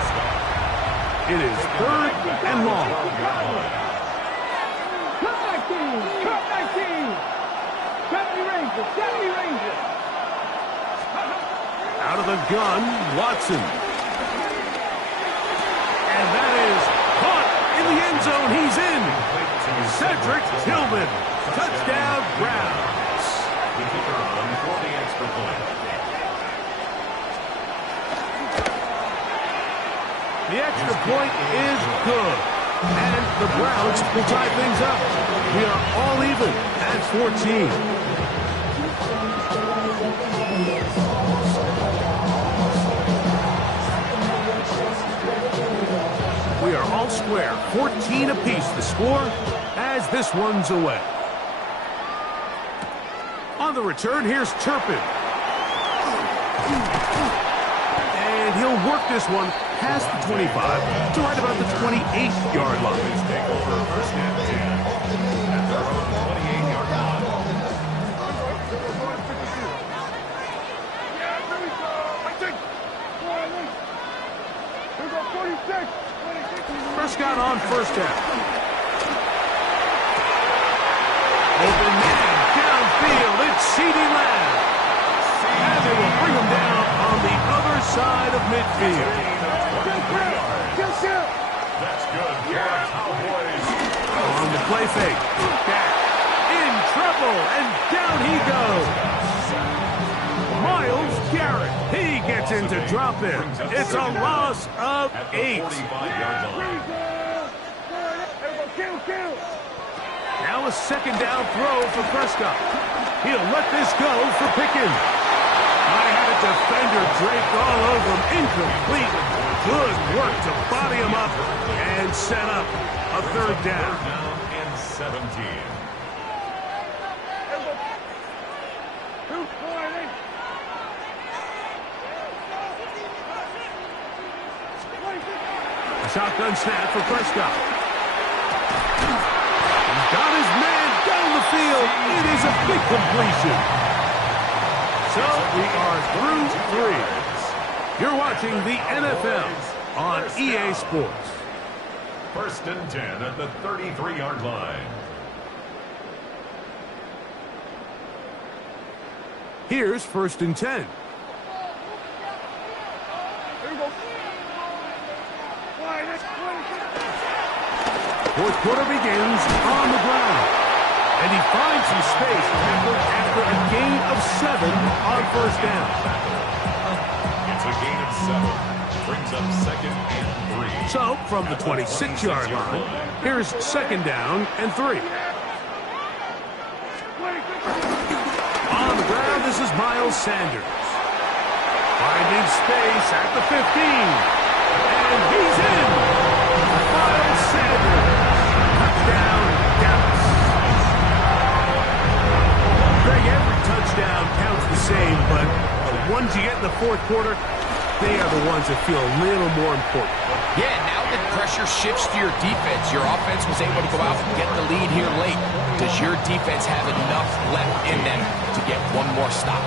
It is 3rd and long. Cut 19! Cut 19! 70 Rangers! 70 Rangers! Out of the gun, Watson. And that is caught in the end zone. He's in. Cedric Tillman. Touchdown, Browns. The kicker on for the extra point. The extra point is good. And the Browns will tie things up. We are all even at 14. We are all square. 14 apiece the score as this one's away. On the return, here's Turpin. And he'll work this one past the 25 to right about the 28-yard line. Take over 1st and 10 at their own 28-yard line. Here we go, 46! Prescott on 1st down. Open man downfield. It's CeeDee Lamb. And they will bring him down on the other side of midfield. That's good for the Cowboys. On the play fake. Back in trouble, and down he goes. Miles Garrett. He gets into drop in. It's a loss of 8. 45-yard line. Now a 2nd down throw for Prescott. He'll let this go for Pickens. I had a defender draped all over him. Incomplete. Good work to body him up and set up a 3rd down. 3rd down and 17. A shotgun snap for Prescott. He's got his man down the field. It is a big completion. So we are through 3. You're watching the NFL on EA Sports. 1st and 10 at the 33-yard line. Here's 1st and 10. Fourth quarter begins on the ground. And he finds some space after a gain of 7 on 1st down. It's a gain of 7. Brings up 2nd and 3. So, from the 26-yard line, here's 2nd down and 3. On the ground, this is Miles Sanders. Finding space at the 15. And he's in. Miles Sanders. Touchdown, Dallas. Greg, every touchdown counts the same, but the ones you get in the 4th quarter, they are the ones that feel a little more important. Yeah, now that pressure shifts to your defense, your offense was able to go out and get the lead here late. Does your defense have enough left in them to get one more stop?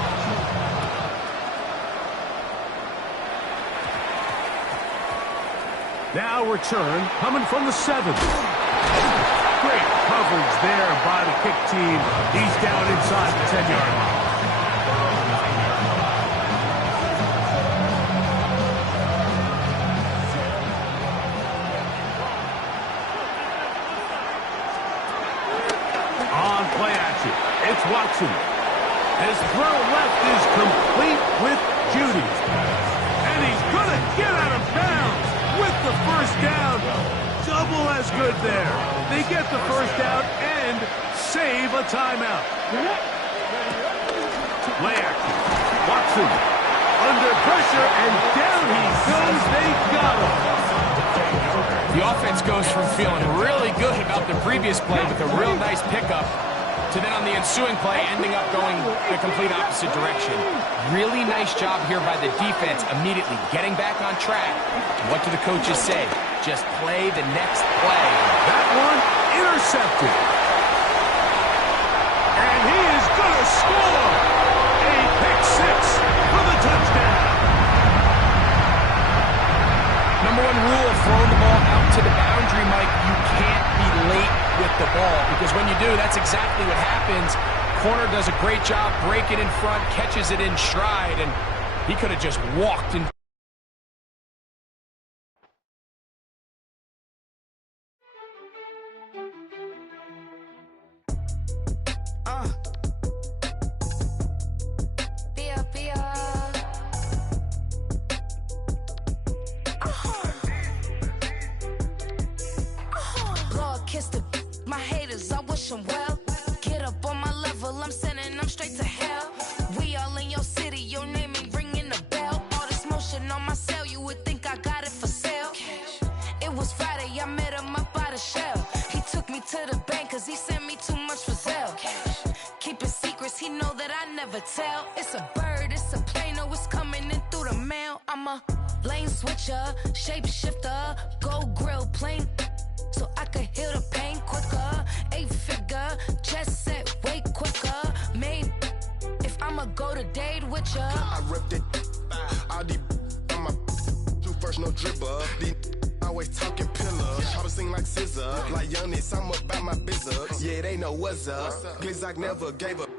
Now return coming from the 7. Great coverage there by the kick team. He's down inside the 10-yard line. On play action, it's Watson. His throw left is complete with Judy. And he's going to get out of bounds with the 1st down. Double as good there. They get the 1st down and save a timeout. Play action. Watson under pressure, and down he goes. They got him. The offense goes from feeling really good about the previous play with a real nice pickup to then on the ensuing play ending up going the complete opposite direction. Really nice job here by the defense immediately getting back on track. What do the coaches say? Just play the next play. That one intercepted. And he is going to score. A pick six for the touchdown. Number one rule of throwing the ball out to the boundary, Mike, you can't be late with the ball, because when you do, that's exactly what happens. Corner does a great job breaking in front, catches it in stride, and he could have just walked in. My haters, I wish them well. Get up on my level, I'm sending them straight to hell. We all in your city, your name ain't ringing a bell. All this motion on my cell, you would think I got it for sale. It was Friday, I met him up by the shell. He took me to the bank cause he sent me too much for Zelle. Keeping secrets, he know that I never tell. It's a bird, it's a plane, oh it's coming in through the mail. I'm a lane switcher, shapeshifter, go grill, plane so I could heal the pain quicker. 8-figure, chest set way quicker. Made if I'ma go to date with ya. I ripped it. All these on my two first, no dribble. These always talking pillars. Try to sing like scissor. Like youngest, I'm about my business. Yeah, they know what's up. Glizzock never gave up.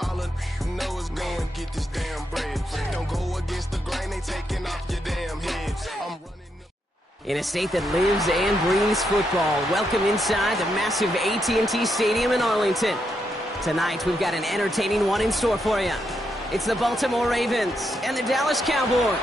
All I know is go and get this damn bread. Don't go against the grain, they taking off your damn heads. I'm running. In a state that lives and breathes football, welcome inside the massive AT&T Stadium in Arlington. Tonight, we've got an entertaining one in store for you. It's the Baltimore Ravens and the Dallas Cowboys.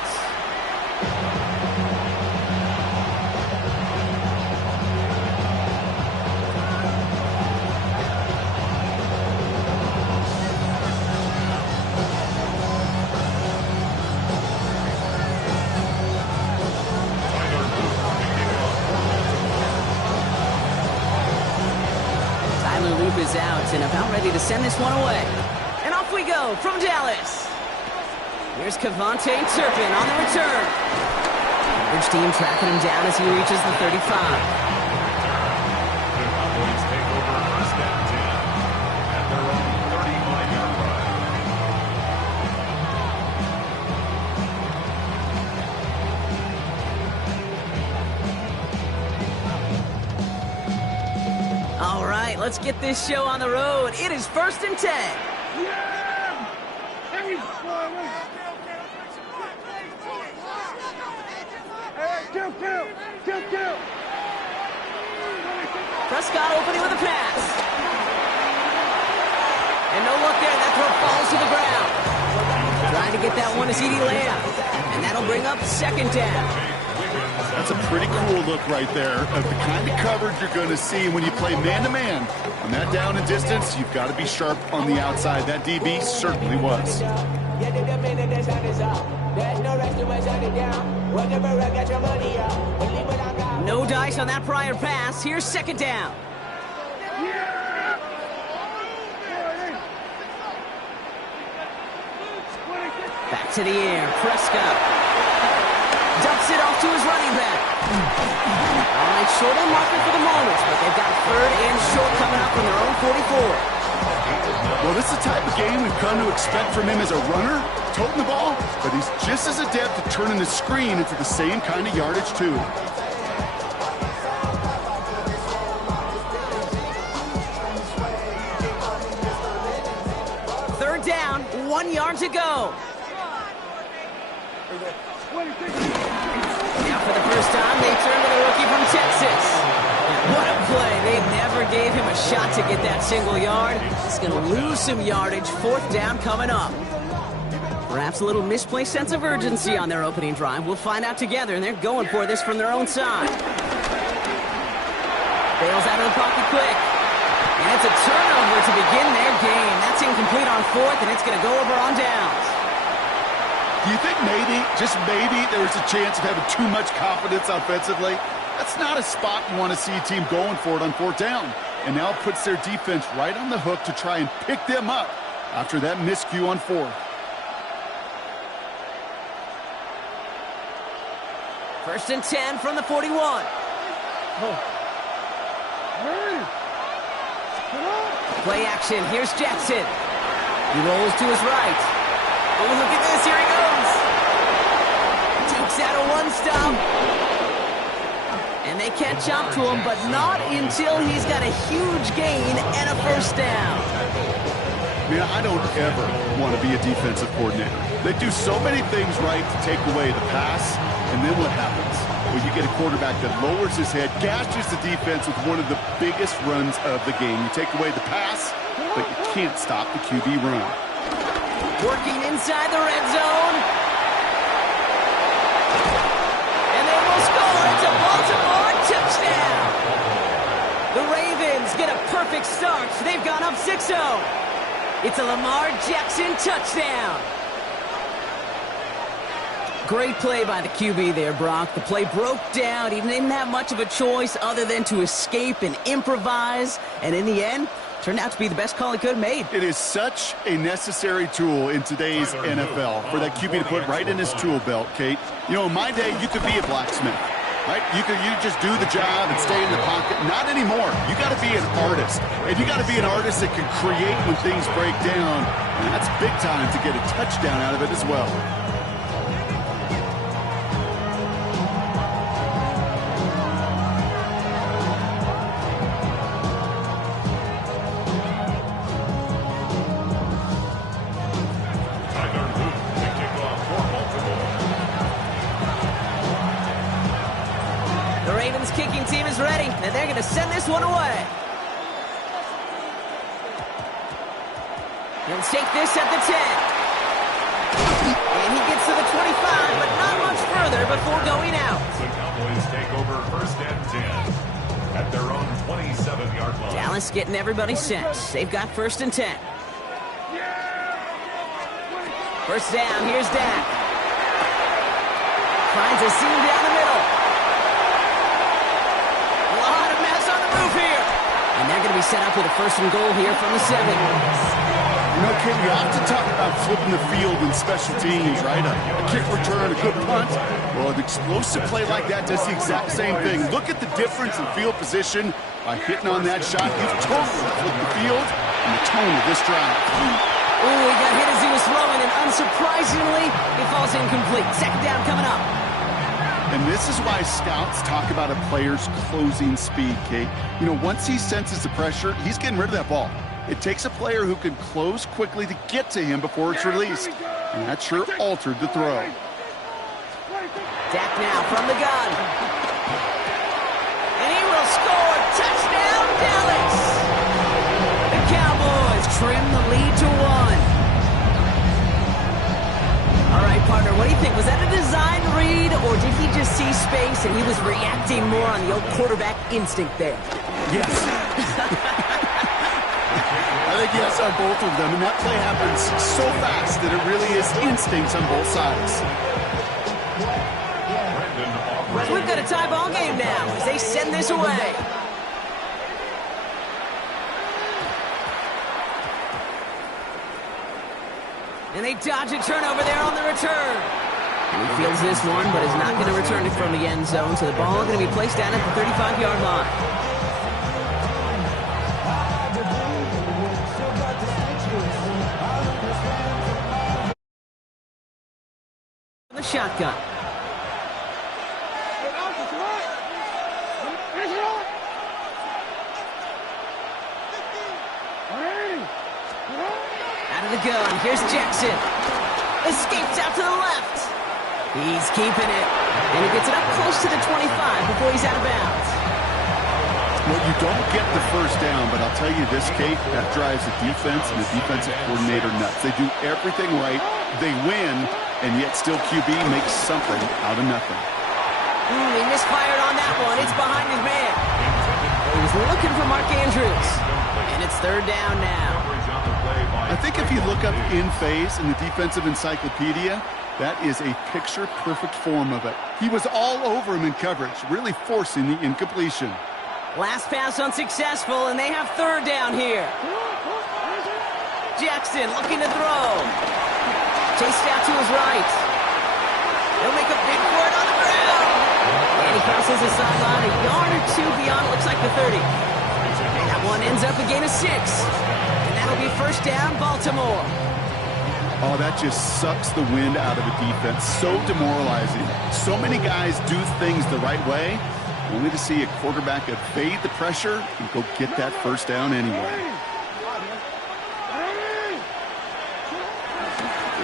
Is out and about ready to send this one away. And off we go from Dallas. Here's Kevontae Turpin on the return. Coverage team tracking him down as he reaches the 35. The Cowboys take over first and 10 at their own 35-yard line. All right, let's get this show on the road. It is 1st and 10. Yeah! Hey, two. Prescott opening with a pass. And no luck there. That throw falls to the ground. Trying to get that one to CeeDee Lamb. And that'll bring up 2nd down. That's a pretty cool look right there of the kind of coverage you're going to see when you play man-to-man. On that down and distance, you've got to be sharp on the outside. That DB certainly was. No dice on that prior pass. Here's 2nd down. Back to the air. Prescott dumps it off to his running back. All right, short on marker for the moment, but they've got 3rd and short coming up from their own 44. Well, this is the type of game we've come to expect from him as a runner, toting the ball, but he's just as adept at turning the screen into the same kind of yardage, too. Third down, 1 yard to go. Now for the first time, they turn to the rookie from Texas. What a play. They never gave him a shot to get that single yard. He's going to lose some yardage. 4th down coming up. Perhaps a little misplaced sense of urgency on their opening drive. We'll find out together, and they're going for this from their own side. Bails out of the pocket quick. And it's a turnover to begin their game. That's incomplete on 4th, and it's going to go over on downs. Do you think maybe, just maybe, there was a chance of having too much confidence offensively? That's not a spot you want to see a team going for it on 4th down. And now it puts their defense right on the hook to try and pick them up after that miscue on 4th. 1st and 10 from the 41. Play action. Here's Jackson. He rolls to his right. Oh, look at this. Here he goes. Takes out a 1-stop. And they catch up to him, but not until he's got a huge gain and a 1st down. Man, I don't ever want to be a defensive coordinator. They do so many things right to take away the pass, and then what happens? Well, you get a quarterback that lowers his head, gashes the defense with one of the biggest runs of the game. You take away the pass, but you can't stop the QB run. Working inside the red zone. And they will score. It's a Baltimore touchdown. The Ravens get a perfect start. They've gone up 6-0. It's a Lamar Jackson touchdown. Great play by the QB there, Brock. The play broke down. He didn't have much of a choice other than to escape and improvise. And in the end, turned out to be the best call he could have made. It is such a necessary tool in today's NFL for that QB to put right in his tool belt, Kate. You know, in my day, you could be a blacksmith, right? You just do the job and stay in the pocket. Not anymore. You got to be an artist. And you got to be an artist that can create when things break down. And that's big time to get a touchdown out of it as well. Kicking team is ready, and they're going to send this one away. He'll take this at the 10. And he gets to the 25, but not much further before going out. The Cowboys take over 1st and 10 at their own 27-yard line. Dallas getting everybody set. They've got 1st and 10. 1st down, here's Dak. Finds a seam down the middle. And they're going to be set up with a 1st and goal here from the 7. You know, Kate, we often talk about flipping the field in special teams, right? A kick return, a good punt. Well, an explosive play like that does the exact same thing. Look at the difference in field position by hitting on that shot. You've totally flipped the field and the tone of this drive. Oh, he got hit as he was throwing, and unsurprisingly, he falls incomplete. 2nd down coming up. And this is why scouts talk about a player's closing speed, Kate. You know, once he senses the pressure, he's getting rid of that ball. It takes a player who can close quickly to get to him before it's released. And that sure altered the throw. Dak now from the gun. And he will score. Touchdown, Dallas! The Cowboys trim the lead to 1. All right, partner, what do you think? Was that a design read, or did he just see space and he was reacting more on the old quarterback instinct there? Yes. I think yes on both of them, and that play happens so fast that it really is instincts on both sides. So we've got a tie ball game now as they send this away. And they dodge a turnover there on the return. And he fields this one, but is not going to return it from the end zone. So the ball going to be placed down at the 35-yard line. The shotgun. Out of the gun, here's Jackson. Escapes out to the left. He's keeping it. And he gets it up close to the 25 before he's out of bounds. Well, you don't get the 1st down, but I'll tell you this, Kate, that drives the defense and the defensive coordinator nuts. They do everything right. They win, and yet still QB makes something out of nothing. He misfired on that one. It's behind his man. He was looking for Mark Andrews. And it's 3rd down now. I think if you look up in phase in the defensive encyclopedia, That is a picture-perfect form of it. He was all over him in coverage, really forcing the incompletion. Last pass unsuccessful, and they have third down here. Jackson looking to throw. Chased out to his right. He'll make a big for it on the ground. And he crosses the sideline a yard or two beyond, looks like the 30. And that one ends up a gain of 6. And that'll be first down, Baltimore. Oh, that just sucks the wind out of a defense. So demoralizing. So many guys do things the right way, only to see a quarterback evade the pressure and go get that first down anyway.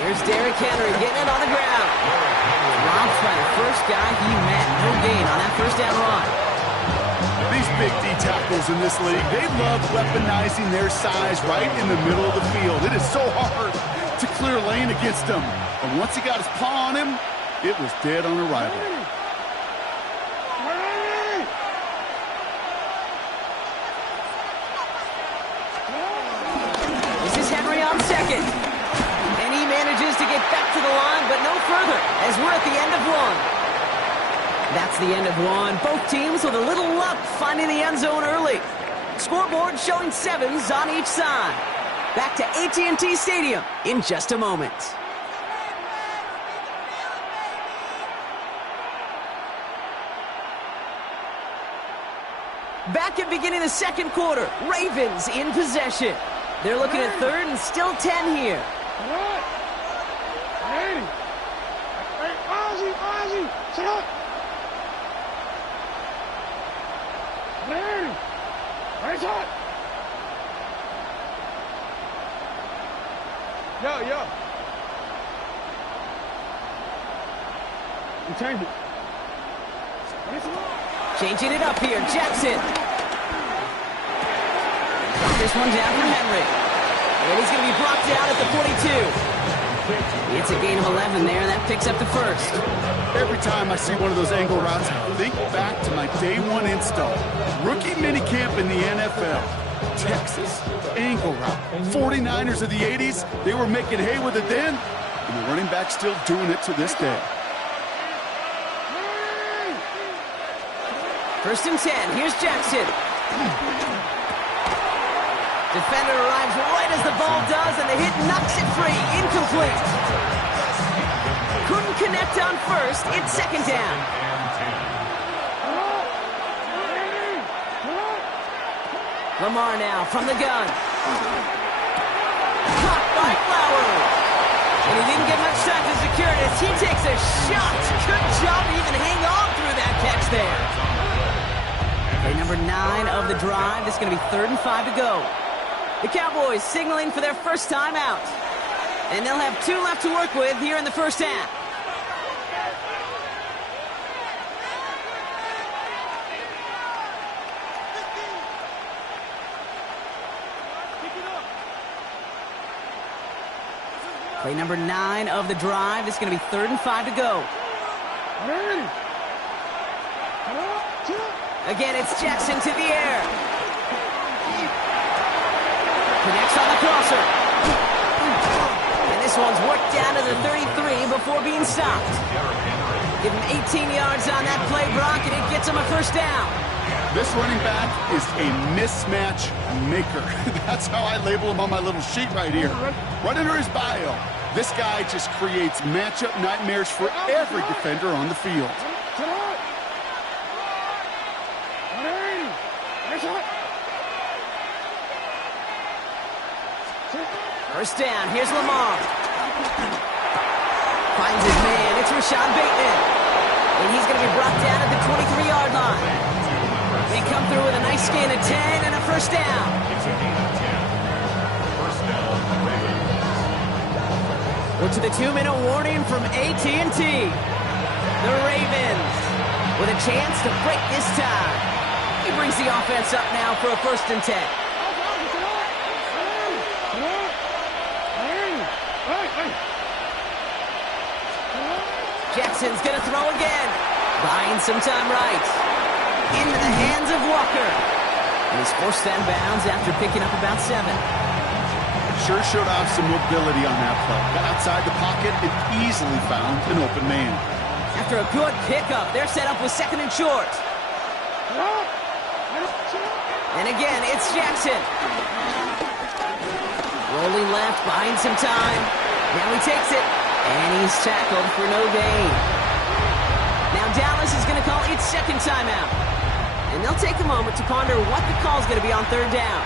Here's Derrick Henry getting it on the ground. Robbed by the first guy he met. No gain on that first down run. These big D tackles in this league, they love weaponizing their size right in the middle of the field. It is so hard to clear lane against him. But once he got his paw on him, it was dead on arrival. This is Henry on second. And he manages to get back to the line, but no further, as we're at the end of one. That's the end of one. Both teams with a little luck finding the end zone early. Scoreboard showing 7s on each side. Back to AT&T Stadium in just a moment. Back at beginning of the second quarter, Ravens in possession. They're looking at third and still 10 here. Yo. You changed it. Changing it up here, Jackson. This one down for Henry. And he's going to be brought down at the 42. It's a gain of 11 there. That picks up the first. Every time I see one of those angle routes, I think back to my day one install. Rookie minicamp in the NFL. Texas, angle route. 49ers of the 80s, they were making hay with it then, and the running back's still doing it to this day. First and 10. Here's Jackson. Defender arrives right as the ball does, and the hit knocks it free. Incomplete. Couldn't connect on first. It's second down. Lamar now from the gun. Caught by Flowers. And he didn't get much time to secure it as he takes a shot. Good job to even hang on through that catch there. Okay, number 9 of the drive. This is going to be 3rd and 5 to go. The Cowboys signaling for their first time out. And they'll have 2 left to work with here in the first half. Play number 9 of the drive. This is going to be 3rd and 5 to go. Again, it's Jackson to the air. Connects on the crosser. And this one's worked down to the 33 before being stopped. Give him 18 yards on that play, Brock, and it gets him a first down. This running back is a mismatch maker. That's how I label him on my little sheet right here. Right under his bio, this guy just creates matchup nightmares for every defender on the field. First down, here's Lamar. Finds his man, it's Rashad Bateman. And he's going to be brought down at the 23-yard line. They come through with a nice gain of 10 and a first down. We're to the 2-minute warning from AT&T. The Ravens with a chance to break this tie. He brings the offense up now for a 1st and 10. Jackson's going to throw again. Buying some time right. Into the hands of Walker. And he's forced out of bounds after picking up about 7. sure showed off some mobility on that play. Got outside the pocket and easily found an open man. After a good pickup, they're set up with second and short. And again, it's Jackson. Rolling left, buying some time. Now he takes it, and he's tackled for no gain. Now Dallas is going to call its second timeout. And they'll take a moment to ponder what the call is going to be on third down.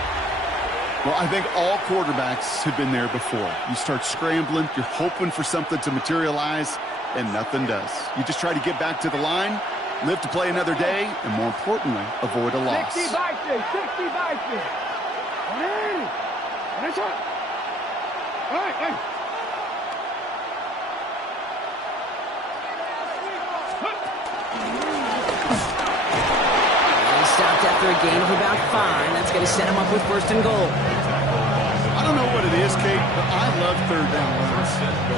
Well, I think all quarterbacks have been there before. You start scrambling, you're hoping for something to materialize, and nothing does. You just try to get back to the line, live to play another day, and more importantly, avoid a loss. 60 by 6, 60 by 6. Hey, that's all. Hey. Stopped after a gain of about 5. That's going to set him up with first and goal. I don't know what it is, Kate, but I love third down runs.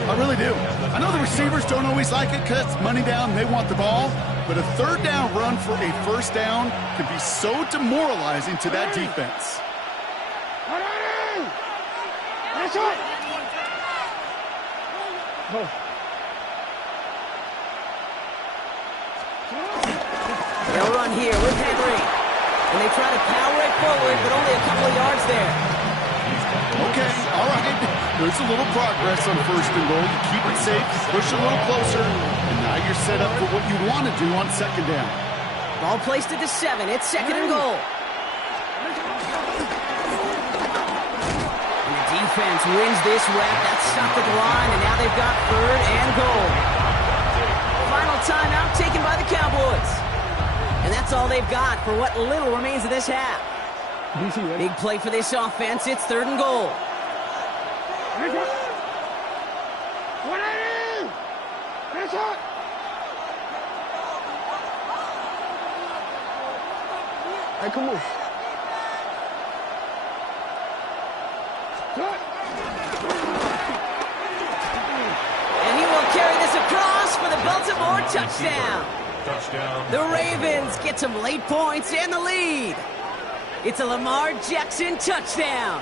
I really do. I know the receivers don't always like it because it's money down, they want the ball, but a third down run for a first down can be so demoralizing to that defense. That's all. They'll run here with Henry. And they try to power it forward, but only a couple of yards there. Okay, all right. There's a little progress on first and goal. You keep it safe, push a little closer, and now you're set up for what you want to do on second down. Ball placed at the 7. It's second and goal. And the defense wins this rep. That's stopped at the line, and now they've got third and goal. Final timeout taken by the Cowboys. And that's all they've got for what little remains of this half. Big play for this offense. It's third and goal. Hey, come on. And he will carry this across for the Baltimore touchdown. The Ravens get some late points and the lead. It's a Lamar Jackson touchdown.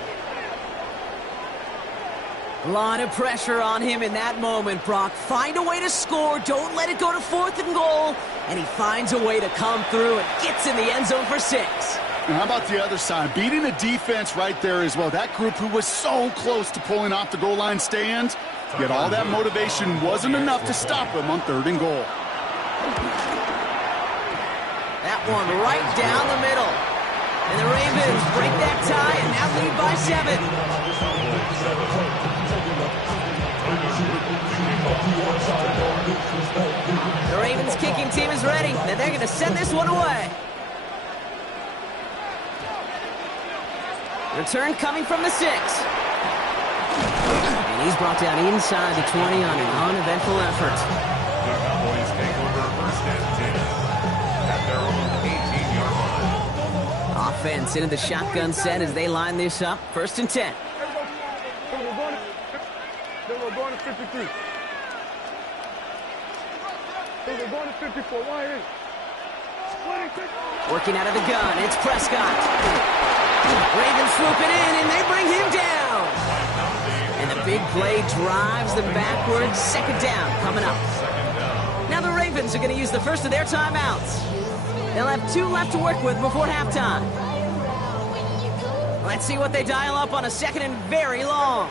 A lot of pressure on him in that moment, Brock. Find a way to score. Don't let it go to fourth and goal. And he finds a way to come through and gets in the end zone for 6. And how about the other side? Beating a defense right there as well. That group who was so close to pulling off the goal line stand, yet all that motivation wasn't enough to stop him on third and goal. That one right down the middle. And the Ravens break that tie and now lead by 7. The Ravens kicking team is ready, and they're going to send this one away. Return coming from the 6. And he's brought down inside the 20 on an uneventful effort. The Cowboys take over first and 10 at their own 18-yard line. Offense into the shotgun set as they line this up. First and 10. We're going to 53. We're going to 54. Why ain't? Working out of the gun, it's Prescott. Ravens swoop it in, and they bring him down. And the big play drives them backwards. Second down coming up. Now the Ravens are going to use the first of their timeouts. They'll have 2 left to work with before halftime. Let's see what they dial up on a second and very long.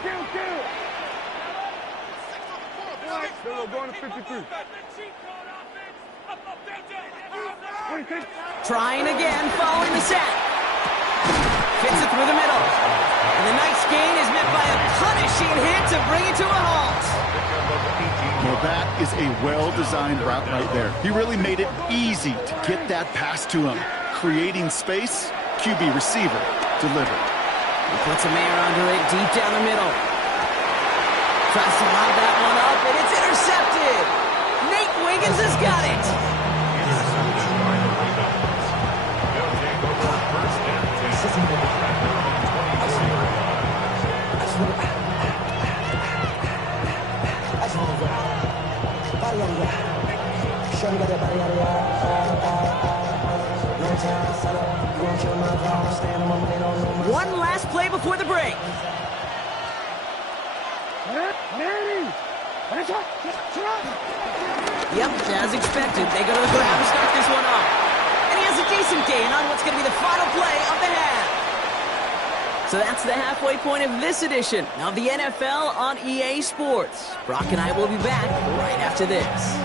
We're going to 53. Trying again, following the set. Fits it through the middle. And the nice gain is met by a punishing hit to bring it to a halt. Well, that is a well-designed route right there. He really made it easy to get that pass to him. Creating space, QB receiver delivered. He puts a man under it deep down the middle. Tries to lob that one up, and it's intercepted. Nate Wiggins has got it. They'll take over first and 10 at their own 20-yard line. One last play before the break. Yep, as expected, they go to the ground to start this one off. And he has a decent gain on what's going to be the final play of the half. So that's the halfway point of this edition of the NFL on EA Sports. Brock and I will be back right after this.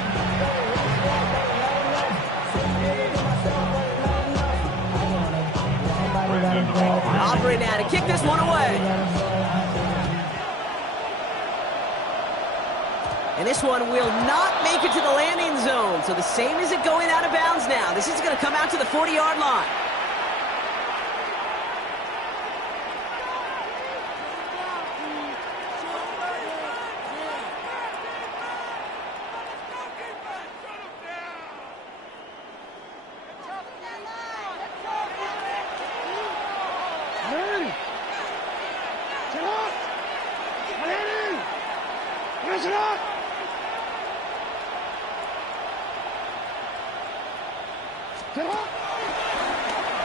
Aubrey now to kick this one away. And this one will not make it to the landing zone. So the same as it going out of bounds now. This is going to come out to the 40-yard line.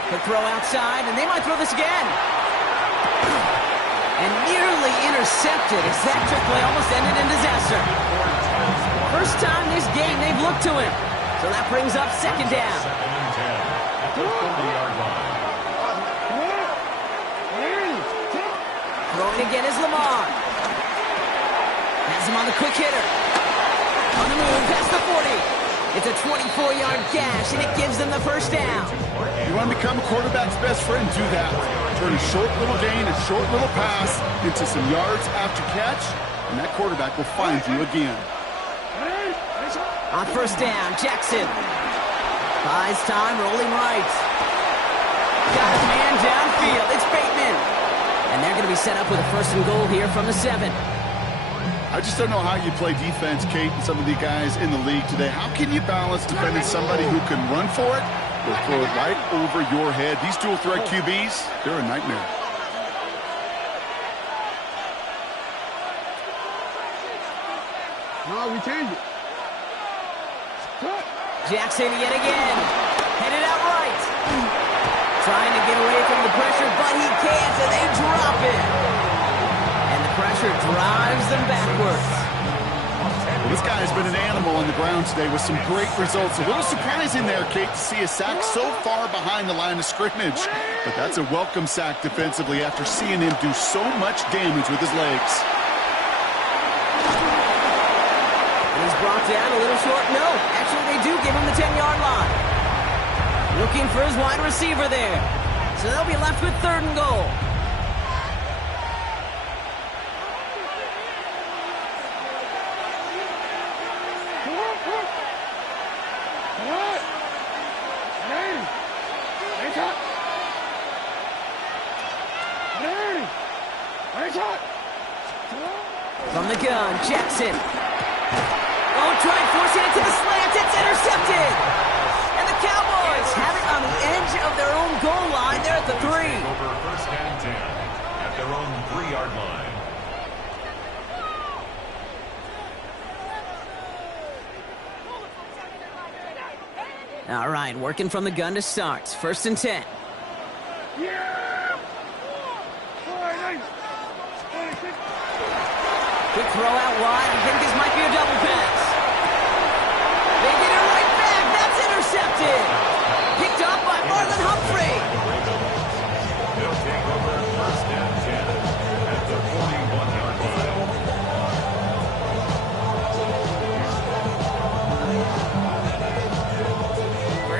Quick throw outside, and they might throw this again. And nearly intercepted as that trick play almost ended in disaster. First time this game they've looked to him. So that brings up second down. 2nd and 10 at the 40-yard line. Throwing again is Lamar. Has him on the quick hitter. On the move, past the 40. It's a 24-yard gash, and it gives them the first down. You want to become a quarterback's best friend, do that. Turn a short little gain, a short little pass into some yards after catch, and that quarterback will find you again. On first down, Jackson. Buys time, rolling right. Got a man downfield. It's Bateman. And they're going to be set up with a first and goal here from the 7. I just don't know how you play defense, Kate, and some of the guys in the league today. How can you balance defending somebody who can run for it or throw it right over your head? These dual threat QBs, they're a nightmare. No, we change it. Jackson yet again. Headed out right. Trying to get away from the pressure, but he can't, and they drop it. And the pressure drives them backwards. Well, this guy's been an animal on the ground today with some great results. A little surprising there, Kate, to see a sack so far behind the line of scrimmage. But that's a welcome sack defensively after seeing him do so much damage with his legs. He's brought down a little short. No, actually they do give him the 10-yard line. Looking for his wide receiver there. So they'll be left with 3rd and goal. From the gun, Jackson. Oh, try forcing it to the slant. It's intercepted. And the Cowboys have it on the edge of their own goal line. They're at the 3. Over 1st and 10 at their own 3-yard line. All right, working from the gun to start. 1st and 10. Quick throw out wide. I think this might be a double pass. They get it right back. That's intercepted. Picked up by Marlon Humphrey. They'll take over 1st and 10 at the 41-yard line.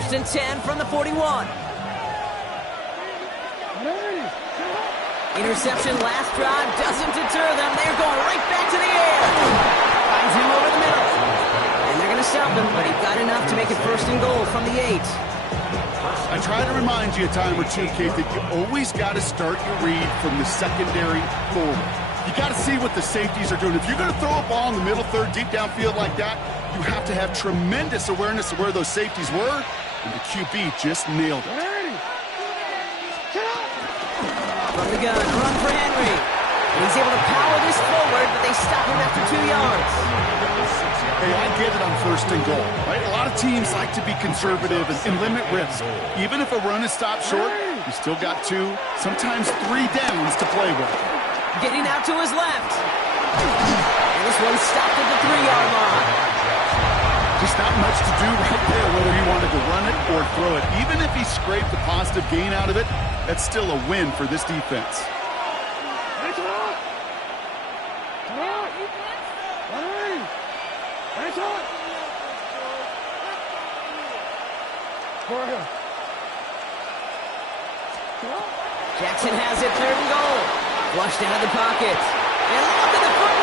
1st and 10 from the 41. Interception last drive doesn't deter them. They're going right back to the air. Finds him over the middle. And they're going to stop him, but he got enough to make it 1st and goal from the 8. I try to remind you a time or two, Kate, that you always got to start your read from the secondary forward. You got to see what the safeties are doing. If you're going to throw a ball in the middle third, deep downfield like that, you have to have tremendous awareness of where those safeties were, and the QB just nailed it. From the gun, run for Henry. And he's able to power this forward, but they stop him after 2 yards. Hey, I get it on 1st and goal, right? A lot of teams like to be conservative and limit risk. Even if a run is stopped short, you still got 2, sometimes 3 downs to play with. Getting out to his left. And this one stopped at the 3-yard line. Just not much to do right there, whether he wanted to run it or throw it. Even if he scraped a positive gain out of it, that's still a win for this defense. Jackson has it, 3rd and goal. Flushed out of the pocket. And look at the football.